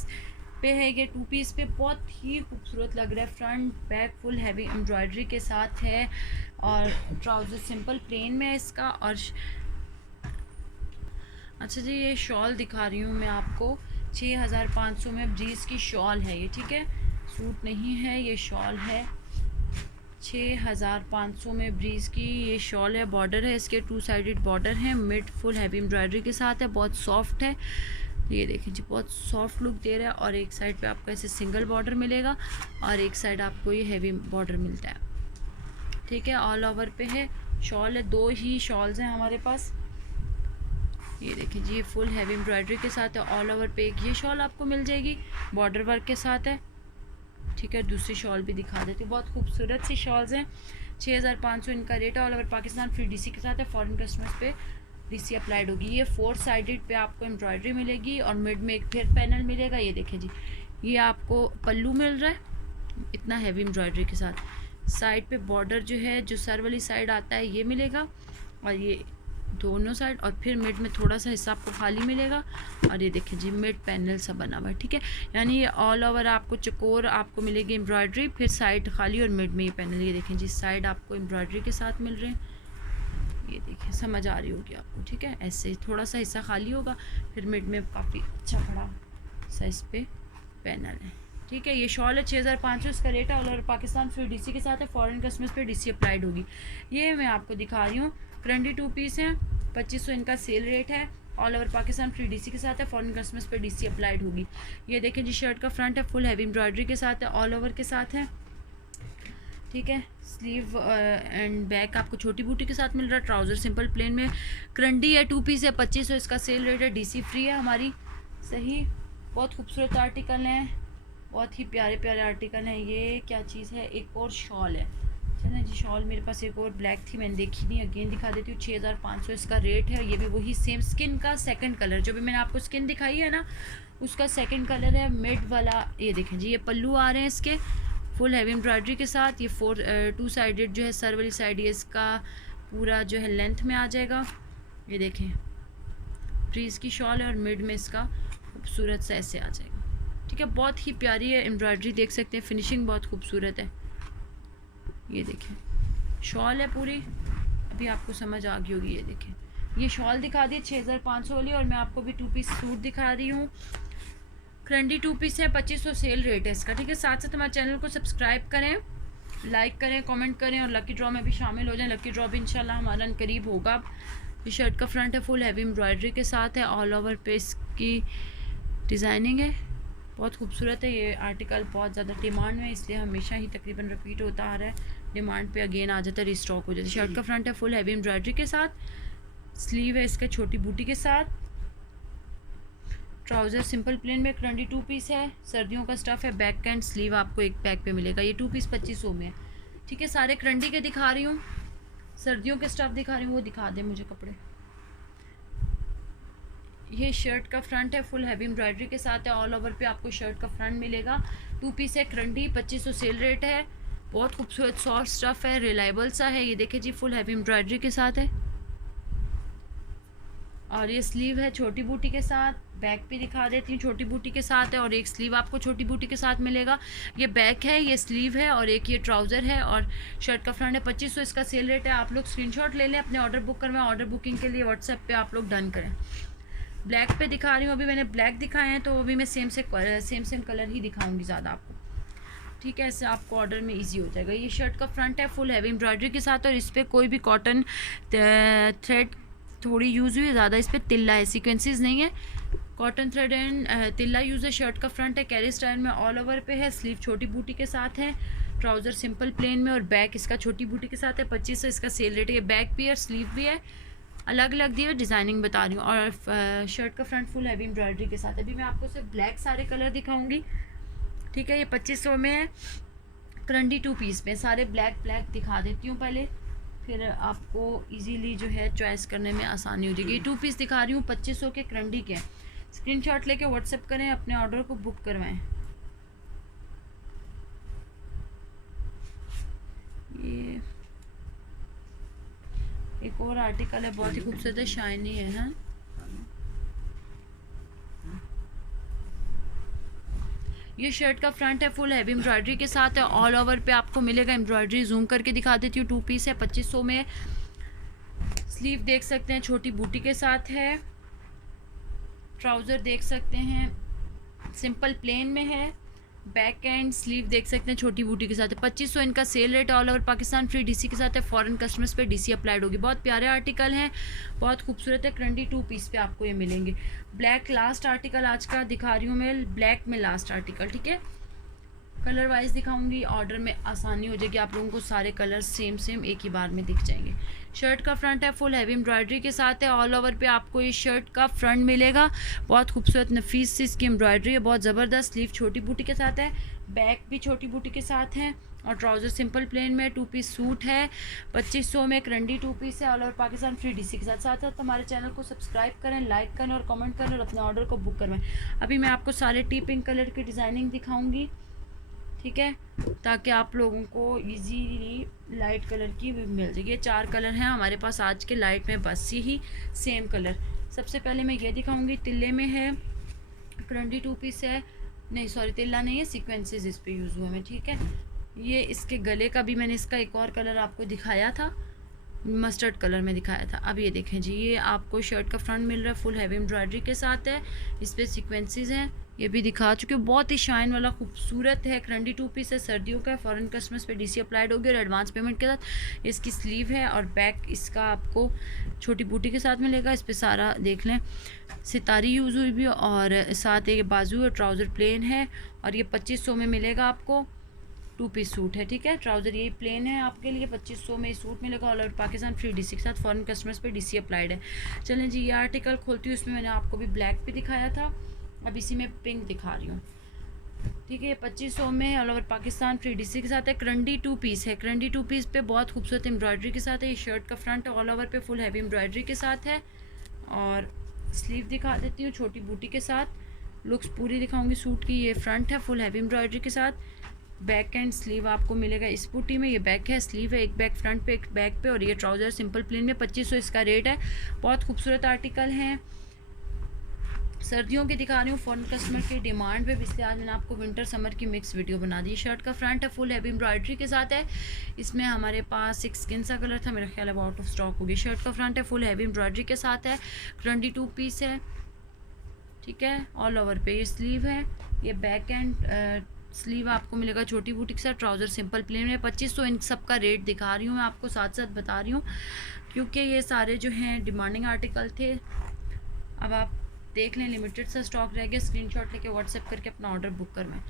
पे है, ये 2 पीस पे बहुत ही खूबसूरत लग रहा है। Front back full heavy embroidery के साथ है और ट्राउज़र सिंपल प्लेन में है इसका। और अच्छा जी, ये शॉल दिखा रही हूँ मैं आपको 6500 में। ब्रीज की शॉल है ये, ठीक है, सूट नहीं है, ये शॉल है। 6500 में ब्रीज की ये शॉल है। बॉर्डर है इसके 2 साइडेड बॉर्डर है, मिड फुल हैवी एम्ब्रॉयडरी के साथ है, बहुत सॉफ्ट है। ये देखिए जी, बहुत सॉफ्ट लुक दे रहा है। और एक साइड पे आपको ऐसे सिंगल बॉर्डर मिलेगा और एक साइड आपको ये हैवी बॉर्डर मिलता है, ठीक है। ऑल ओवर पे है, शॉल है, 2 ही शॉल्स हैं हमारे पास। ये देखिए जी, ये फुल हैवी एम्ब्रॉयडरी के साथ है। ऑल ओवर पे एक ये शॉल आपको मिल जाएगी, बॉर्डर वर्क के साथ है, ठीक है। दूसरी शॉल भी दिखा देती हूँ, बहुत खूबसूरत सी शॉल्स हैं। 6500 इनका रेट है। All over Pakistan free DC के साथ है। फॉरेन कस्टमर्स पे डीसी अप्लाइड होगी। ये 4 साइडेड पे आपको एम्ब्रॉयडरी मिलेगी और मिड में एक फिर पैनल मिलेगा। ये देखिए जी, ये आपको पल्लू मिल रहा है इतना हैवी एम्ब्रॉयडरी के साथ। साइड पे बॉर्डर जो है, जो सर वाली साइड आता है, ये मिलेगा और ये दोनों साइड, और फिर मिड में थोड़ा सा हिस्सा आपको खाली मिलेगा। और ये देखिए जी, मिड पैनल सा बना हुआ है, ठीक है। यानी ये ऑल ओवर आपको चकोर आपको मिलेगी एम्ब्रॉयडरी, फिर साइड खाली और मिड में ये पैनल। ये देखें जी, साइड आपको एम्ब्रॉयडरी के साथ मिल रहे हैं। ये देखिए, समझ आ रही होगी आपको, ठीक है। ऐसे थोड़ा सा हिस्सा खाली होगा, फिर मिड में काफ़ी अच्छा बड़ा साइज पे पैनल है, ठीक है। ये शॉल है 6500, इसका रेट है। और पाकिस्तान फ्री डीसी के साथ है। फॉरेन कस्टमर्स पे डीसी अप्लाइड होगी। ये मैं आपको दिखा रही हूँ, करंडी 2 पीस हैं, 2500 इनका सेल रेट है। All over Pakistan free DC के साथ है। फॉरेन कस्टमर्स पे डीसी अप्लाइड होगी। ये देखें जी, शर्ट का फ्रंट है, फुल हैवी एम्ब्रॉयडरी के साथ है, ऑल ओवर के साथ है, ठीक है। स्लीव एंड बैक आपको छोटी बूटी के साथ मिल रहा है। ट्राउज़र सिंपल प्लेन में करंडी है, 2 पीस है, 2500 इसका सेल रेट है। डीसी फ्री है हमारी, सही। बहुत खूबसूरत आर्टिकल हैं, बहुत ही प्यारे प्यारे आर्टिकल हैं। ये क्या चीज़ है, एक और शॉल है, चलें जी। शॉल मेरे पास एक और ब्लैक थी, मैंने देखी नहीं, अगेन दिखा देती हूँ। 6500 इसका रेट है। ये भी वही सेम स्किन का सेकंड कलर, जो भी मैंने आपको स्किन दिखाई है ना, उसका सेकंड कलर है, मिड वाला। ये देखें जी, ये पल्लू आ रहे हैं इसके, फुल हैवी एम्ब्रॉयडरी के साथ। ये 2 साइडेड जो है, सर वाली साइड ये इसका पूरा जो है लेंथ में आ जाएगा। ये देखें, प्रीज की शॉल है और मिड में इसका खूबसूरत सा ऐसे आ जाएगा, ठीक है। बहुत ही प्यारी है एम्ब्रॉयडरी, देख सकते हैं, फिनिशिंग बहुत खूबसूरत है। ये देखें, शॉल है पूरी, अभी आपको समझ आ गई होगी। ये देखें, ये शॉल दिखा दी 6500 वाली, और मैं आपको भी 2 पीस सूट दिखा रही हूँ। करंडी 2 पीस है, 2500 सेल रेट है इसका, ठीक है। साथ साथ हमारे चैनल को सब्सक्राइब करें, लाइक करें, कमेंट करें और लकी ड्रॉ में भी शामिल हो जाएं। लकी ड्रॉ भी इंशाल्लाह हमारा करीब होगा। ये शर्ट का फ्रंट है, फुल हैवी एम्ब्रॉयडरी के साथ है, ऑल ओवर पे इसकी डिज़ाइनिंग है, बहुत खूबसूरत है। ये आर्टिकल बहुत ज़्यादा डिमांड में, इसलिए हमेशा ही तकरीबन रिपीट होता आ रहा है। डिमांड पे अगेन आ जाता है, रिस्टॉक हो जाता है। शर्ट का फ्रंट है, फुल हैवी एम्ब्रॉयडरी के साथ, स्लीव है इसका छोटी बूटी के साथ। ट्राउज़र सिंपल प्लेन में करंडी 2 पीस है, सर्दियों का स्टफ़ है। बैक एंड स्लीव आपको एक बैक पे मिलेगा। ये 2 पीस 2500 में है, ठीक है। सारे करंडी के दिखा रही हूँ, सर्दियों के स्टफ़ दिखा रही हूँ, वो दिखा दें मुझे कपड़े। ये शर्ट का फ्रंट है, फुल हैवी एम्ब्रॉयडरी के साथ है। ऑल ओवर पे आपको शर्ट का फ्रंट मिलेगा। 2 पीस है, करंडी 2500 सेल रेट है। बहुत खूबसूरत सॉफ्ट स्टफ़ है, रिलायबल सा है। ये देखिए जी, फुल हैवी एम्ब्रॉयडरी के साथ है और ये स्लीव है छोटी बूटी के साथ। बैक भी दिखा देती हूँ, छोटी बूटी के साथ है और एक स्लीव आपको छोटी बूटी के साथ मिलेगा। ये बैक है, ये स्लीव है और एक ये ट्राउज़र है और शर्ट का फ्रंट है। 2500 इसका सेल रेट है। आप लोग स्क्रीनशॉट ले लें, अपने ऑर्डर बुक करवाएं। ऑर्डर बुकिंग के लिए व्हाट्सएप पे आप लोग डन करें। ब्लैक पे दिखा रही हूँ, अभी मैंने ब्लैक दिखाए हैं, तो अभी मैं सेम कलर ही दिखाऊँगी ज़्यादा आपको, ठीक है। ऐसे आपको ऑर्डर में इजी हो जाएगा। ये शर्ट का फ्रंट है, फुल हैवी एम्ब्रॉयडरी के साथ और इस पर कोई भी कॉटन थ्रेड थोड़ी यूज़ हुई है, ज़्यादा इस पर तिल्ला है, सीक्वेंसेस नहीं है। कॉटन थ्रेड एंड तिल्ला यूज़ है। शर्ट का फ्रंट है, कैरी स्टाइल में, ऑल ओवर पे है। स्लीव छोटी बूटी के साथ है। ट्राउज़र सिंपल प्लेन में और बैक इसका छोटी बूटी के साथ है। 2500 इसका सेल रेट है। बैक भी है, स्लीव भी है, अलग अलग दी है, डिज़ाइनिंग बता रही हूँ। और शर्ट का फ्रंट फुल हैवी एम्ब्रॉयडरी के साथ है। अभी मैं आपको सिर्फ ब्लैक सारे कलर दिखाऊँगी, ठीक है। ये 2500 में है, करंडी 2 पीस में। सारे ब्लैक दिखा देती हूँ पहले, फिर आपको इजीली जो है चॉइस करने में आसानी हो जाएगी। 2 पीस दिखा रही हूँ 2500 के, करंडी के। स्क्रीनशॉट लेके व्हाट्सएप करें, अपने ऑर्डर को बुक करवाएं। ये एक और आर्टिकल है, बहुत ही खूबसूरत है, शाइनी है, हाँ। ये शर्ट का फ्रंट है, फुल हैवी एम्ब्रॉयडरी के साथ है। ऑल ओवर पे आपको मिलेगा एम्ब्रॉयडरी। जूम करके दिखा देती हूँ। 2 पीस है, 2500 में। स्लीव देख सकते हैं, छोटी बूटी के साथ है। ट्राउज़र देख सकते हैं सिंपल प्लेन में है। बैक एंड स्लीव देख सकते हैं छोटी बूटी के साथ है। 2500 इनका cell rate all over Pakistan, free DC के साथ है। फॉरेन कस्टमर्स पे डीसी अप्लाइड होगी। बहुत प्यारे आर्टिकल हैं, बहुत खूबसूरत है। क्रंडी 2 पीस पे आपको ये मिलेंगे। ब्लैक लास्ट आर्टिकल आज का दिखा रही हूँ मैं, ब्लैक में लास्ट आर्टिकल, ठीक है। कलर वाइज दिखाऊंगी, ऑर्डर में आसानी हो जाएगी, आप लोगों को सारे कलर सेम एक ही बार में दिख जाएंगे। शर्ट का फ्रंट है फुल हैवी एम्ब्रॉयडरी के साथ है। ऑल ओवर पे आपको ये शर्ट का फ्रंट मिलेगा। बहुत खूबसूरत नफीस सी इसकी एम्ब्रॉयडरी है, बहुत ज़बरदस्त। स्लीव छोटी बूटी के साथ है, बैक भी छोटी बूटी के साथ है और ट्राउज़र सिंपल प्लेन में 2 पीस सूट है। 2500 में क्रंडी 2 पीस है। All over Pakistan, free DC के साथ साथ हमारे चैनल को सब्सक्राइब करें, लाइक करें और कमेंट करें और अपने ऑर्डर को बुक करवाएं। अभी मैं आपको सारे टी पिंक कलर की डिज़ाइनिंग दिखाऊंगी, ठीक है, ताकि आप लोगों को इजीली लाइट कलर की भी मिल जाएगी। ये 4 कलर हैं हमारे पास आज के लाइट में, बस ही सेम कलर। सबसे पहले मैं ये दिखाऊंगी, तिल्ले में है, क्रंडी 2 पीस है। नहीं सॉरी, तिल्ला नहीं है, सीक्वेंसेस इस पे यूज़ हुए हैं, ठीक है। ये इसके गले का भी मैंने इसका एक और कलर आपको दिखाया था, मस्टर्ड कलर में दिखाया था। अब ये देखें जी, ये आपको शर्ट का फ्रंट मिल रहा है, फुल हैवी एम्ब्रॉयडरी के साथ है। इस पर सीक्वेंसेस हैं, ये भी दिखा चुके हो। बहुत ही शाइन वाला खूबसूरत है, क्रंडी 2 पीस है, सर्दियों का है। फॉरेन कस्टमर्स पे डीसी अप्लाइड होगी और एडवांस पेमेंट के साथ। इसकी स्लीव है और बैक इसका आपको छोटी बूटी के साथ मिलेगा। इस पर सारा देख लें सितारी यूज़ हुई भी, और साथ एक बाजू और ट्राउज़र प्लेन है। और ये 2500 में मिलेगा आपको। 2 पीस सूट है, ठीक है। ट्राउज़र यही प्लेन है आपके लिए, 2500 में सूट मिलेगा। All over Pakistan, free DC के साथ। फॉरेन कस्टमर्स पे डीसी अप्लाइड है। चलें जी, ये आर्टिकल खोलती हूँ। इसमें मैंने आपको भी ब्लैक भी दिखाया था, अब इसी में पिंक दिखा रही हूँ, ठीक है। 2500 में all over Pakistan, free DC के साथ है। क्रंडी 2 पीस है, क्रंडी 2 पीस पे बहुत खूबसूरत एम्ब्रॉयडरी के साथ है। ये शर्ट का फ्रंट ऑल ओवर पे फुल हैवी एम्ब्रॉयडरी के साथ है। और स्लीव दिखा देती हूँ छोटी बूटी के साथ। लुक्स पूरी दिखाऊंगी सूट की। ये फ्रंट है फुल हैवी एम्ब्रॉयडरी के साथ। बैक एंड स्लीव आपको मिलेगा इस बूटी में। ये बैक है, स्लीव है, एक बैक फ्रंट पे एक बैक पे। और ये ट्राउज़र सिंपल प्लेन में 2500 इसका रेट है। बहुत खूबसूरत आर्टिकल हैं, सर्दियों की दिखा रही हूँ, फॉरेन कस्टमर की डिमांड पे, इसलिए आज मैंने आपको विंटर समर की मिक्स वीडियो बना दी। शर्ट का फ्रंट है फुल हैवी एम्ब्रॉयडरी के साथ है। इसमें हमारे पास एक स्किन सा कलर था, मेरा ख्याल है वो आउट ऑफ स्टॉक हो गया। शर्ट का फ्रंट है फुल हैवी एम्ब्रॉयडरी के साथ है। क्रंडी 2 पीस है, ठीक है। ऑल ओवर पे ये स्लीव है। ये बैक एंड स्लीव आपको मिलेगा छोटी बूटी के साथ। ट्राउज़र सिंपल प्लेन में 2500 इन सब का रेट दिखा रही हूँ मैं आपको, साथ साथ बता रही हूँ, क्योंकि ये सारे जो हैं डिमांडिंग आर्टिकल थे। अब आप देख लें, लिमिटेड सा स्टॉक रह गया। स्क्रीनशॉट लेके व्हाट्सएप करके अपना ऑर्डर बुक करवाएं।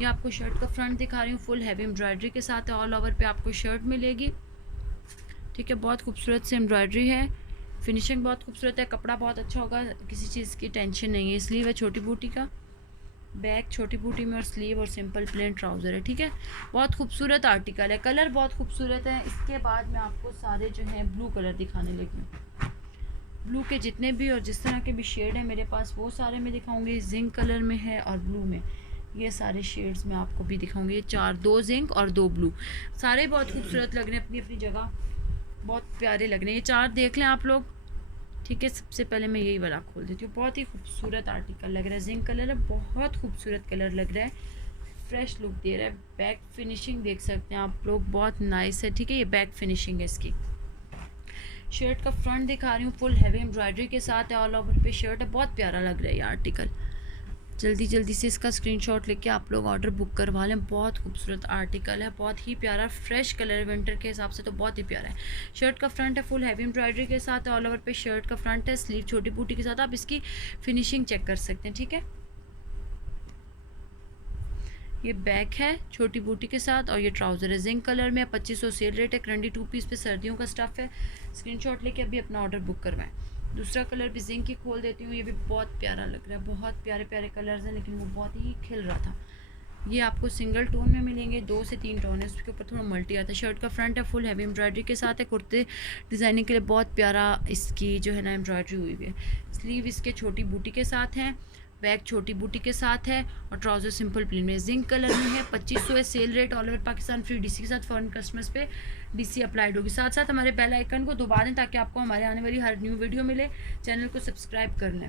ये आपको शर्ट का फ्रंट दिखा रही हूँ, फुल हैवी एम्ब्रॉयडरी के साथ है। ऑल ओवर पे आपको शर्ट मिलेगी, ठीक है। बहुत खूबसूरत से एम्ब्रॉयडरी है, फिनिशिंग बहुत खूबसूरत है, कपड़ा बहुत अच्छा होगा, किसी चीज़ की टेंशन नहीं है। स्लीव है छोटी बूटी का, बैक छोटी बूटी में और स्लीव और सिंपल प्लेन ट्राउज़र है, ठीक है। बहुत खूबसूरत आर्टिकल है, कलर बहुत खूबसूरत है। इसके बाद मैं आपको सारे जो हैं ब्लू कलर दिखाने लगी हूँ। ब्लू के जितने भी और जिस तरह के भी शेड है मेरे पास, वो सारे मैं दिखाऊंगी। जिंक कलर में है और ब्लू में, ये सारे शेड्स मैं आपको भी दिखाऊंगी। ये 4, 2 जिंक और 2 ब्लू, सारे बहुत खूबसूरत लग रहे हैं अपनी अपनी जगह, बहुत प्यारे लग रहे हैं। ये 4 देख लें आप लोग, ठीक है। सबसे पहले मैं यही वाला खोल देती हूँ। बहुत ही खूबसूरत आर्टिकल लग रहा है, जिंक कलर है, बहुत खूबसूरत कलर लग रहा है, फ्रेश लुक दे रहा है। बैक फिनिशिंग देख सकते हैं आप लोग, बहुत नाइस है, ठीक है। ये बैक फिनिशिंग है इसकी। शर्ट का फ्रंट दिखा रही हूँ, फुल हैवी एम्ब्रॉयडरी के साथ है। ऑल ओवर पे शर्ट है, बहुत प्यारा लग रहा है ये आर्टिकल। जल्दी जल्दी से इसका स्क्रीनशॉट लेके आप लोग ऑर्डर बुक करवा लें। बहुत खूबसूरत आर्टिकल है, बहुत ही प्यारा, फ्रेश कलर है, विंटर के हिसाब से तो बहुत ही प्यारा है। शर्ट का फ्रंट है फुल हैवी एम्ब्रॉयडरी के साथ है। ऑल ओवर पे शर्ट का फ्रंट है, स्लीव छोटी बूटी के साथ। आप इसकी फिनिशिंग चेक कर सकते हैं, ठीक है। ये बैक है छोटी बूटी के साथ और ये ट्राउज़र है जिंक कलर में। 2500 सेल रेट है। क्रंडी 2 पीस पे सर्दियों का स्टफ़ है। स्क्रीनशॉट लेके अभी अपना ऑर्डर बुक करवाएं। दूसरा कलर भी जिंक ही खोल देती हूँ, ये भी बहुत प्यारा लग रहा है, बहुत प्यारे प्यारे कलर्स हैं, लेकिन वो बहुत ही खिल रहा था। ये आपको सिंगल टोन में मिलेंगे, 2 से 3 टोन है, उसके ऊपर थोड़ा मल्टी आता है। शर्ट का फ्रंट है फुल हैवी एम्ब्रॉयडरी के साथ है। कुर्ते डिज़ाइनिंग के लिए बहुत प्यारा इसकी जो है ना एम्ब्रॉयडरी हुई हुई है। स्लीव इसके छोटी बूटी के साथ हैं, बैक छोटी बूटी के साथ है और ट्राउज़र सिंपल प्लेन में जिंक कलर में है। 2500 है cell rate. All over Pakistan, free DC के साथ। फॉरेन कस्टमर्स पे डीसी अप्लाइड होगी। साथ साथ हमारे बेल आइकन को दबा दें ताकि आपको हमारे आने वाली हर न्यू वीडियो मिले। चैनल को सब्सक्राइब कर लें,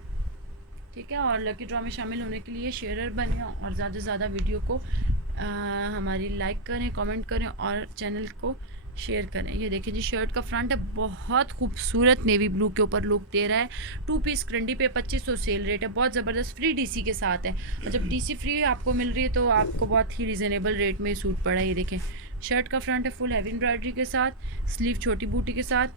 ठीक है। और लकी ड्रॉ में शामिल होने के लिए शेयरर बने और ज़्यादा से ज़्यादा वीडियो को हमारी लाइक करें, कमेंट करें और चैनल को शेयर करें। ये देखिए जी शर्ट का फ्रंट है, बहुत खूबसूरत नेवी ब्लू के ऊपर लुक दे रहा है। 2 पीस क्रंडी पे 2500 सेल रेट है, बहुत ज़बरदस्त, फ्री डीसी के साथ है। और जब डीसी फ्री आपको मिल रही है तो आपको बहुत ही रिजनेबल रेट में सूट पड़ा है। ये देखें शर्ट का फ्रंट है फुल हैवी एम्ब्रॉयडरी के साथ, स्लीव छोटी बूटी के साथ,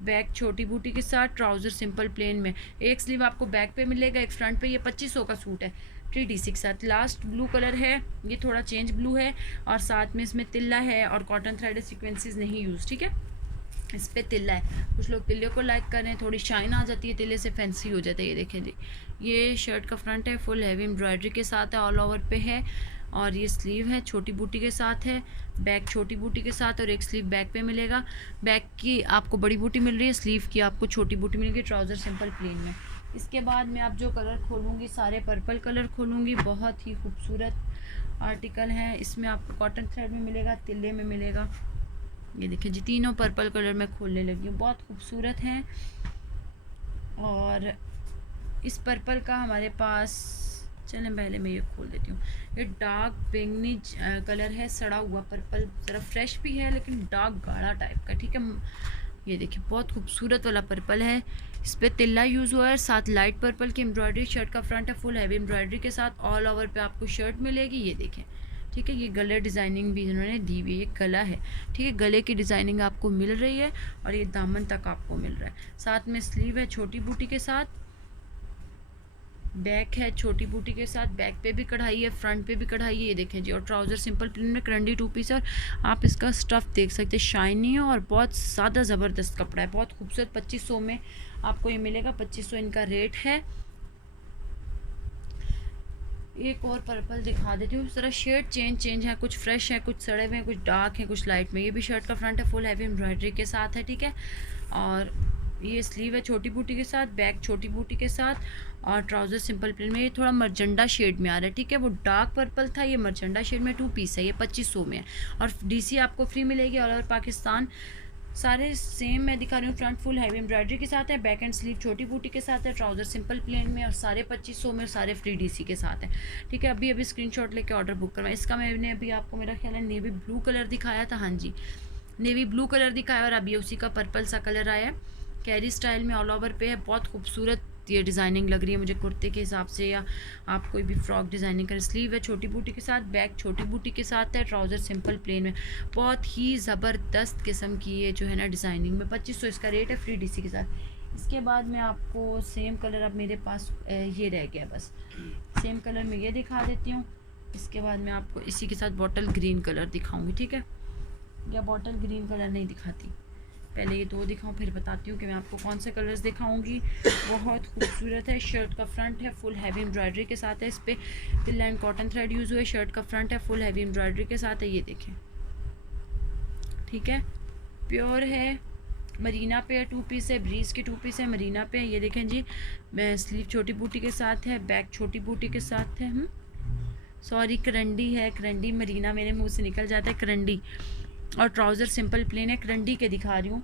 बैक छोटी बूटी के साथ, ट्राउज़र सिंपल प्लेन में। एक स्लीव आपको बैक पे मिलेगा, एक फ्रंट पे। ये 2500 का सूट है, 3D6 के साथ। लास्ट ब्लू कलर है, ये थोड़ा चेंज ब्लू है और साथ में इसमें तिल्ला है और कॉटन थ्रेड सीक्वेंसेस नहीं यूज़, ठीक है। इस पर तिल्ला है, कुछ लोग तिल्ले को लाइक करें, थोड़ी शाइन आ जाती है, तिल्ले से फैंसी हो जाता है। ये देखें जी, ये शर्ट का फ्रंट है, फुल हैवी एम्ब्रॉयडरी के साथ है, ऑल ओवर पे है। और ये स्लीव है छोटी बूटी के साथ है, बैक छोटी बूटी के साथ और एक स्लीव बैक पे मिलेगा। बैक की आपको बड़ी बूटी मिल रही है, स्लीव की आपको छोटी बूटी मिलेगी, ट्राउज़र सिंपल प्लेन में। इसके बाद मैं आप जो कलर खोलूँगी सारे पर्पल कलर खोलूँगी, बहुत ही खूबसूरत आर्टिकल है। इसमें आपको कॉटन थ्रेड में मिलेगा, तिल्ले में मिलेगा। ये देखिए जी तीनों पर्पल कलर में खोलने लगी हूँ, बहुत खूबसूरत हैं। और इस पर्पल का हमारे पास, चलें पहले मैं ये खोल देती हूँ। ये डार्क बैंगनी कलर है, सड़ा हुआ पर्पल, ज़रा फ्रेश भी है लेकिन डार्क गाढ़ा टाइप का, ठीक है। ये देखिए बहुत खूबसूरत वाला पर्पल है, इस पर तिल्ला यूज़ हुआ है, साथ लाइट पर्पल की एम्ब्रॉयडरी। शर्ट का फ्रंट है फुल हैवी एम्ब्रॉयडरी के साथ, ऑल ओवर पे आपको शर्ट मिलेगी। ये देखें, ठीक है। ये गले डिज़ाइनिंग भी इन्होंने दी हुई है, ये गला है, ठीक है। गले की डिज़ाइनिंग आपको मिल रही है और ये दामन तक आपको मिल रहा है। साथ में स्लीव है छोटी बूटी के साथ, बैक है छोटी बूटी के साथ, बैक पे भी कढ़ाई है, फ्रंट पे भी कढ़ाई है। ये देखें जी, और ट्राउज़र सिंपल प्लेन में क्रंडी 2 पीस है। और आप इसका स्टफ़ देख सकते हैं, शाइनी है और बहुत ज़्यादा ज़बरदस्त कपड़ा है, बहुत खूबसूरत। 2500 में आपको ये मिलेगा, 2500 इनका रेट है। एक और पर्पल दिखा देती हूँ, ज़रा शेड चेंज है, कुछ फ्रेश है, कुछ सड़े हुए हैं, कुछ डार्क है, कुछ लाइट में। ये भी शर्ट का फ्रंट है, फुल हैवी एम्ब्रॉयडरी के साथ है, ठीक है। और ये स्लीव है छोटी बूटी के साथ, बैक छोटी बूटी के साथ और ट्राउज़र सिंपल प्लेन में। ये थोड़ा मरजंडा शेड में आ रहा है, ठीक है। वो डार्क पर्पल था, ये मरजंडा शेड में 2 पीस है, ये 2500 में है। और डीसी आपको फ्री मिलेगी ऑल ओवर पाकिस्तान। सारे सेम मैं दिखा रही हूँ। फ्रंट फुल हैवी एम्ब्रॉयडरी के साथ है, बैक एंड स्लीव छोटी बूटी के साथ है, ट्राउज़र सिंपल प्लेन में और सारे 2500 में, सारे फ्री डीसी के साथ है, ठीक है। अभी स्क्रीनशॉट लेके ऑर्डर बुक करवाएं। इसका मैंने अभी आपको मेरा ख्याल है नेवी ब्लू कलर दिखाया था, हाँ जी नेवी ब्लू कलर दिखाया और अभी उसी का पर्पल सा कलर आया है। कैरी स्टाइल में ऑल ओवर पे है, बहुत खूबसूरत ये डिज़ाइनिंग लग रही है मुझे कुर्ते के हिसाब से, या आप कोई भी फ्रॉक डिज़ाइनिंग करें। स्लीव है छोटी बूटी के साथ, बैक छोटी बूटी के साथ है, ट्राउज़र सिंपल प्लेन में। बहुत ही ज़बरदस्त किस्म की ये जो है ना डिज़ाइनिंग में, 2500 इसका रेट है, फ्री डीसी के साथ। इसके बाद मैं आपको सेम कलर, अब मेरे पास ये रह गया बस, सेम कलर में ये दिखा देती हूँ। इसके बाद मैं आपको इसी के साथ बॉटल ग्रीन कलर दिखाऊँगी, ठीक है। या बॉटल ग्रीन कलर नहीं दिखाती, पहले ये 2 दिखाऊं फिर बताती हूँ कि मैं आपको कौन से कलर्स दिखाऊंगी। बहुत खूबसूरत है। शर्ट का फ्रंट है, फुल हैवी एम्ब्रॉयडरी के साथ है, इस पर तिल्ला एंड कॉटन थ्रेड यूज़ हुआ है। शर्ट का फ्रंट है, फुल हैवी एम्ब्रॉयडरी के साथ है, ये देखें, ठीक है। प्योर है, मरीना पे है, 2 पीस है, ब्रीज के 2 पीस है, मरीना पे है। ये देखें जी, स्लीव छोटी बूटी के साथ है, बैक छोटी बूटी के साथ है, सॉरी करंडी है, करंडी मरीना मेरे मुँह से निकल जाता है, करंडी। और ट्राउज़र सिंपल प्लेन है, करंडी के दिखा रही हूँ।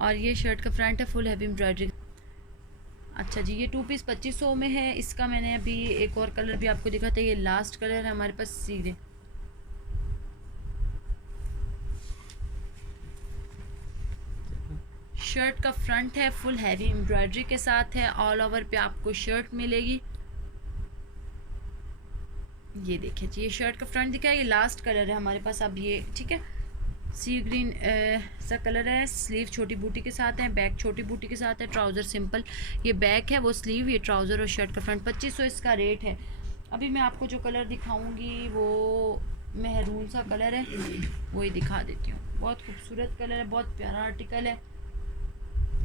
और ये शर्ट का फ्रंट है, फुल हैवी एम्ब्रॉयडरी। अच्छा जी, ये 2 पीस 2500 में है। इसका मैंने अभी एक और कलर भी आपको दिखा था, ये लास्ट कलर है हमारे पास सीधे। शर्ट का फ्रंट है, फुल हैवी एम्ब्रॉयडरी के साथ है, ऑल ओवर पे आपको शर्ट मिलेगी। ये देखिए जी, ये शर्ट का फ्रंट दिखा है, ये लास्ट कलर है हमारे पास अब ये, ठीक है। सी ग्रीन सा कलर है, स्लीव छोटी बूटी के साथ है, बैक छोटी बूटी के साथ है, ट्राउज़र सिंपल, ये बैक है वो स्लीव, ये ट्राउज़र और शर्ट का फ्रंट। 2500 इसका रेट है। अभी मैं आपको जो कलर दिखाऊंगी वो मेहरून सा कलर है, वही दिखा देती हूँ। बहुत खूबसूरत कलर है, बहुत प्यारा आर्टिकल है।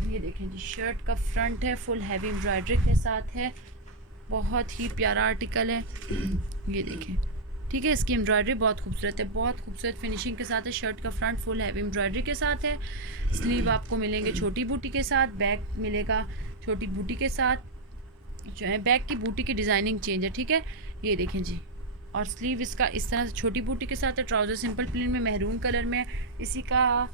ये देखें जी, शर्ट का फ्रंट है, फुल हैवी एम्ब्रॉयडरी के साथ है, बहुत ही प्यारा आर्टिकल है। ये देखें, ठीक है। इसकी एम्ब्रॉयडरी बहुत खूबसूरत है, बहुत खूबसूरत फिनिशिंग के साथ है। शर्ट का फ्रंट फुल हैवी एम्ब्रॉयडरी के साथ है, स्लीव आपको मिलेंगे छोटी बूटी के साथ, बैक मिलेगा छोटी बूटी के साथ, जो है बैक की बूटी की डिज़ाइनिंग चेंज है, ठीक है। ये देखें जी, और स्लीव इसका इस तरह से छोटी बूटी के साथ है, ट्राउज़र सिंपल प्लेन में मेहरून कलर में, इसी का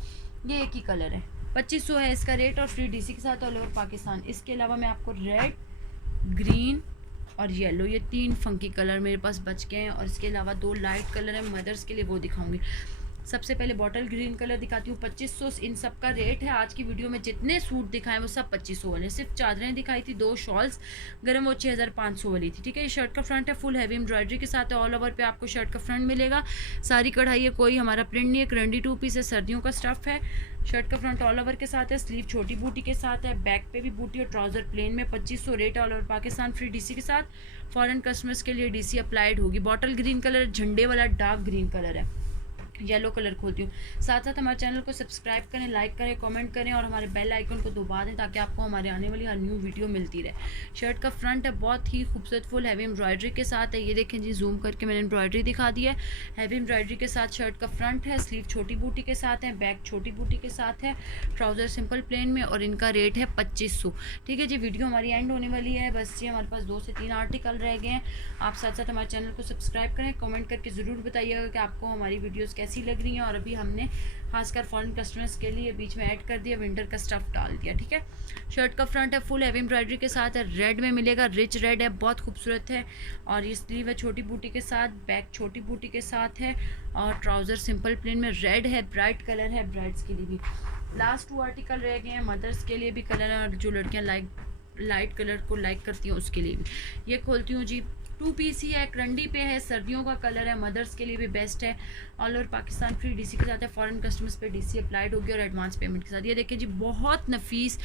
ये एक ही कलर है। 2500 है इसका रेट और फ्री डीसी के साथ ऑल ओवर पाकिस्तान। इसके अलावा मैं आपको रेड, ग्रीन और येलो, ये 3 फंकी कलर मेरे पास बच गए हैं और इसके अलावा 2 लाइट कलर हैं मदर्स के लिए, वो दिखाऊंगी। सबसे पहले बॉटल ग्रीन कलर दिखाती हूँ, 2500 इन सब का रेट है। आज की वीडियो में जितने सूट दिखाए वो सब 2500 वाले, सिर्फ चादरें दिखाई थी, 2 शॉल्स गर्म वो 6500 वाली थी। ठीक है, ये शर्ट का फ्रंट है, फुल हैवी एम्ब्रॉयडरी के साथ है, ऑल ओवर पे आपको शर्ट का फ्रंट मिलेगा, सारी कढ़ाई है, कोई हमारा प्रिंट नहीं है, क्रंडी 2 पीस है, सर्दियों का स्टफ है। शर्ट का फ्रंट ऑल ओवर के साथ है, स्लीव छोटी बूटी के साथ है, बैक पे भी बूटी और ट्राउजर प्लेन में। 2500 rate all over Pakistan, free DC के साथ। फॉरेन कस्टमर्स के लिए डीसी अप्लाइड होगी। बॉटल ग्रीन कलर, झंडे वाला डार्क ग्रीन कलर है, येलो कलर खोलती हूँ। साथ साथ हमारे चैनल को सब्सक्राइब करें, लाइक करें, कमेंट करें और हमारे बेल आइकन को दबा दें ताकि आपको हमारे आने वाली हर न्यू वीडियो मिलती रहे। शर्ट का फ्रंट है, बहुत ही खूबसूरत फुल हैवी एम्ब्रॉयडरी के साथ है। ये देखें जी, जूम करके मैंने एम्ब्रॉयडरी दिखा दी है। हैवी एम्ब्रॉयडरी के साथ शर्ट का फ्रंट है, स्लीव छोटी बूटी के साथ है, बैक छोटी बूटी के साथ है, ट्राउज़र सिंपल प्लेन में और इनका रेट है 2500। ठीक है जी, वीडियो हमारी एंड होने वाली है, बस ये हमारे पास 2 से 3 आर्टिकल रह गए हैं। आप साथ साथ हमारे चैनल को सब्सक्राइब करें, कमेंट करके ज़रूर बताइएगा कि आपको हमारी वीडियोज़ कैसी लग रही हैं। और अभी हमने खासकर फॉरेन कस्टमर्स के लिए बीच में ऐड कर दिया, विंटर का स्टफ डाल दिया। ठीक है, शर्ट का फ्रंट है, फुल हैवी एम्ब्रॉयडरी के साथ है, रेड में मिलेगा, रिच रेड है, बहुत खूबसूरत है। और ये स्लीव है छोटी बूटी के साथ, बैक छोटी बूटी के साथ है और ट्राउज़र सिंपल प्लेन में। रेड है, ब्राइट कलर है, ब्राइड्स के लिए भी। लास्ट 2 आर्टिकल रह गए हैं, मदर्स के लिए भी कलर है और जो लड़कियाँ लाइट कलर को लाइक करती हैं उसके लिए भी। ये खोलती हूँ जी, 2 पीस ही है, क्रंडी पे है, सर्दियों का कलर है, मदर्स के लिए भी बेस्ट है। All over Pakistan free DC के साथ है, फॉरेन कस्टमर्स पे डीसी अप्लाइड होगी और एडवांस पेमेंट के साथ। ये देखिए जी, बहुत नफीस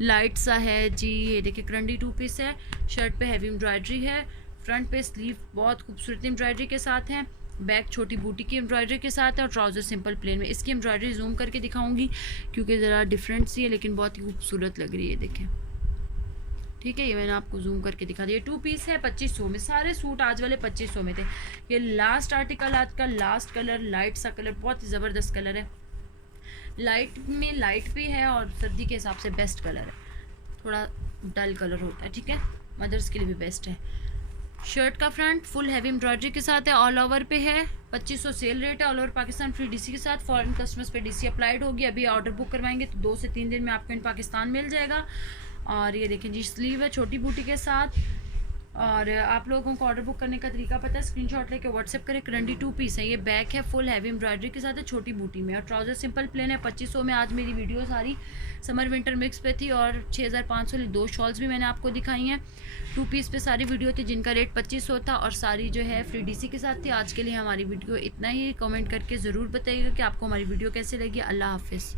लाइट सा है जी, ये देखिए क्रंडी 2 पीस है, शर्ट पे हैवी एम्ब्रॉयडरी है, फ्रंट पे स्लीव बहुत खूबसूरत एम्ब्रॉयडरी के साथ है, बैक छोटी बूटी की एम्ब्रॉयडरी के साथ है और ट्राउज़र सिंपल प्लेन में। इसकी एम्ब्रॉयडरी जूम करके दिखाऊंगी क्योंकि ज़रा डिफरेंट सी है लेकिन बहुत ही खूबसूरत लग रही है, देखें। ठीक है, ये मैंने आपको जूम करके दिखा दिया। 2 पीस है, 2500 में। सारे सूट आज वाले 2500 में थे। ये लास्ट आर्टिकल, आज का लास्ट कलर, लाइट सा कलर, बहुत ही ज़बरदस्त कलर है। लाइट में लाइट भी है और सर्दी के हिसाब से बेस्ट कलर है, थोड़ा डल कलर होता है। ठीक है, मदर्स के लिए भी बेस्ट है। शर्ट का फ्रंट फुल हैवी एम्ब्रॉयडरी के साथ है, ऑल ओवर पे है, 2500 सेल रेट है, all over Pakistan free DC के साथ। फॉरेन कस्टमर्स पे डीसी अप्लाइड होगी। अभी ऑर्डर बुक करवाएंगे तो 2 से 3 दिन में आपको इन पाकिस्तान मिल जाएगा। और ये देखें जी, स्लीव है छोटी बूटी के साथ। और आप लोगों को ऑर्डर बुक करने का तरीका पता है, स्क्रीनशॉट लेके व्हाट्सएप करें। क्रंडी 2 पीस है, ये बैक है, फुल हैवी एम्ब्रॉयडरी के साथ है, छोटी बूटी में और ट्राउज़र सिंपल प्लेन है। 2500 में आज मेरी वीडियो सारी समर विंटर मिक्स पे थी और 6500 वाली 2 शॉल्स भी मैंने आपको दिखाई हैं। 2 पीस पे सारी वीडियो थी जिनका रेट 2500 था और सारी जो है फ्री डीसी के साथ थी। आज के लिए हमारी वीडियो इतना ही। कमेंट करके ज़रूर बताइएगा कि आपको हमारी वीडियो कैसे लगी। अल्लाह हाफिज़।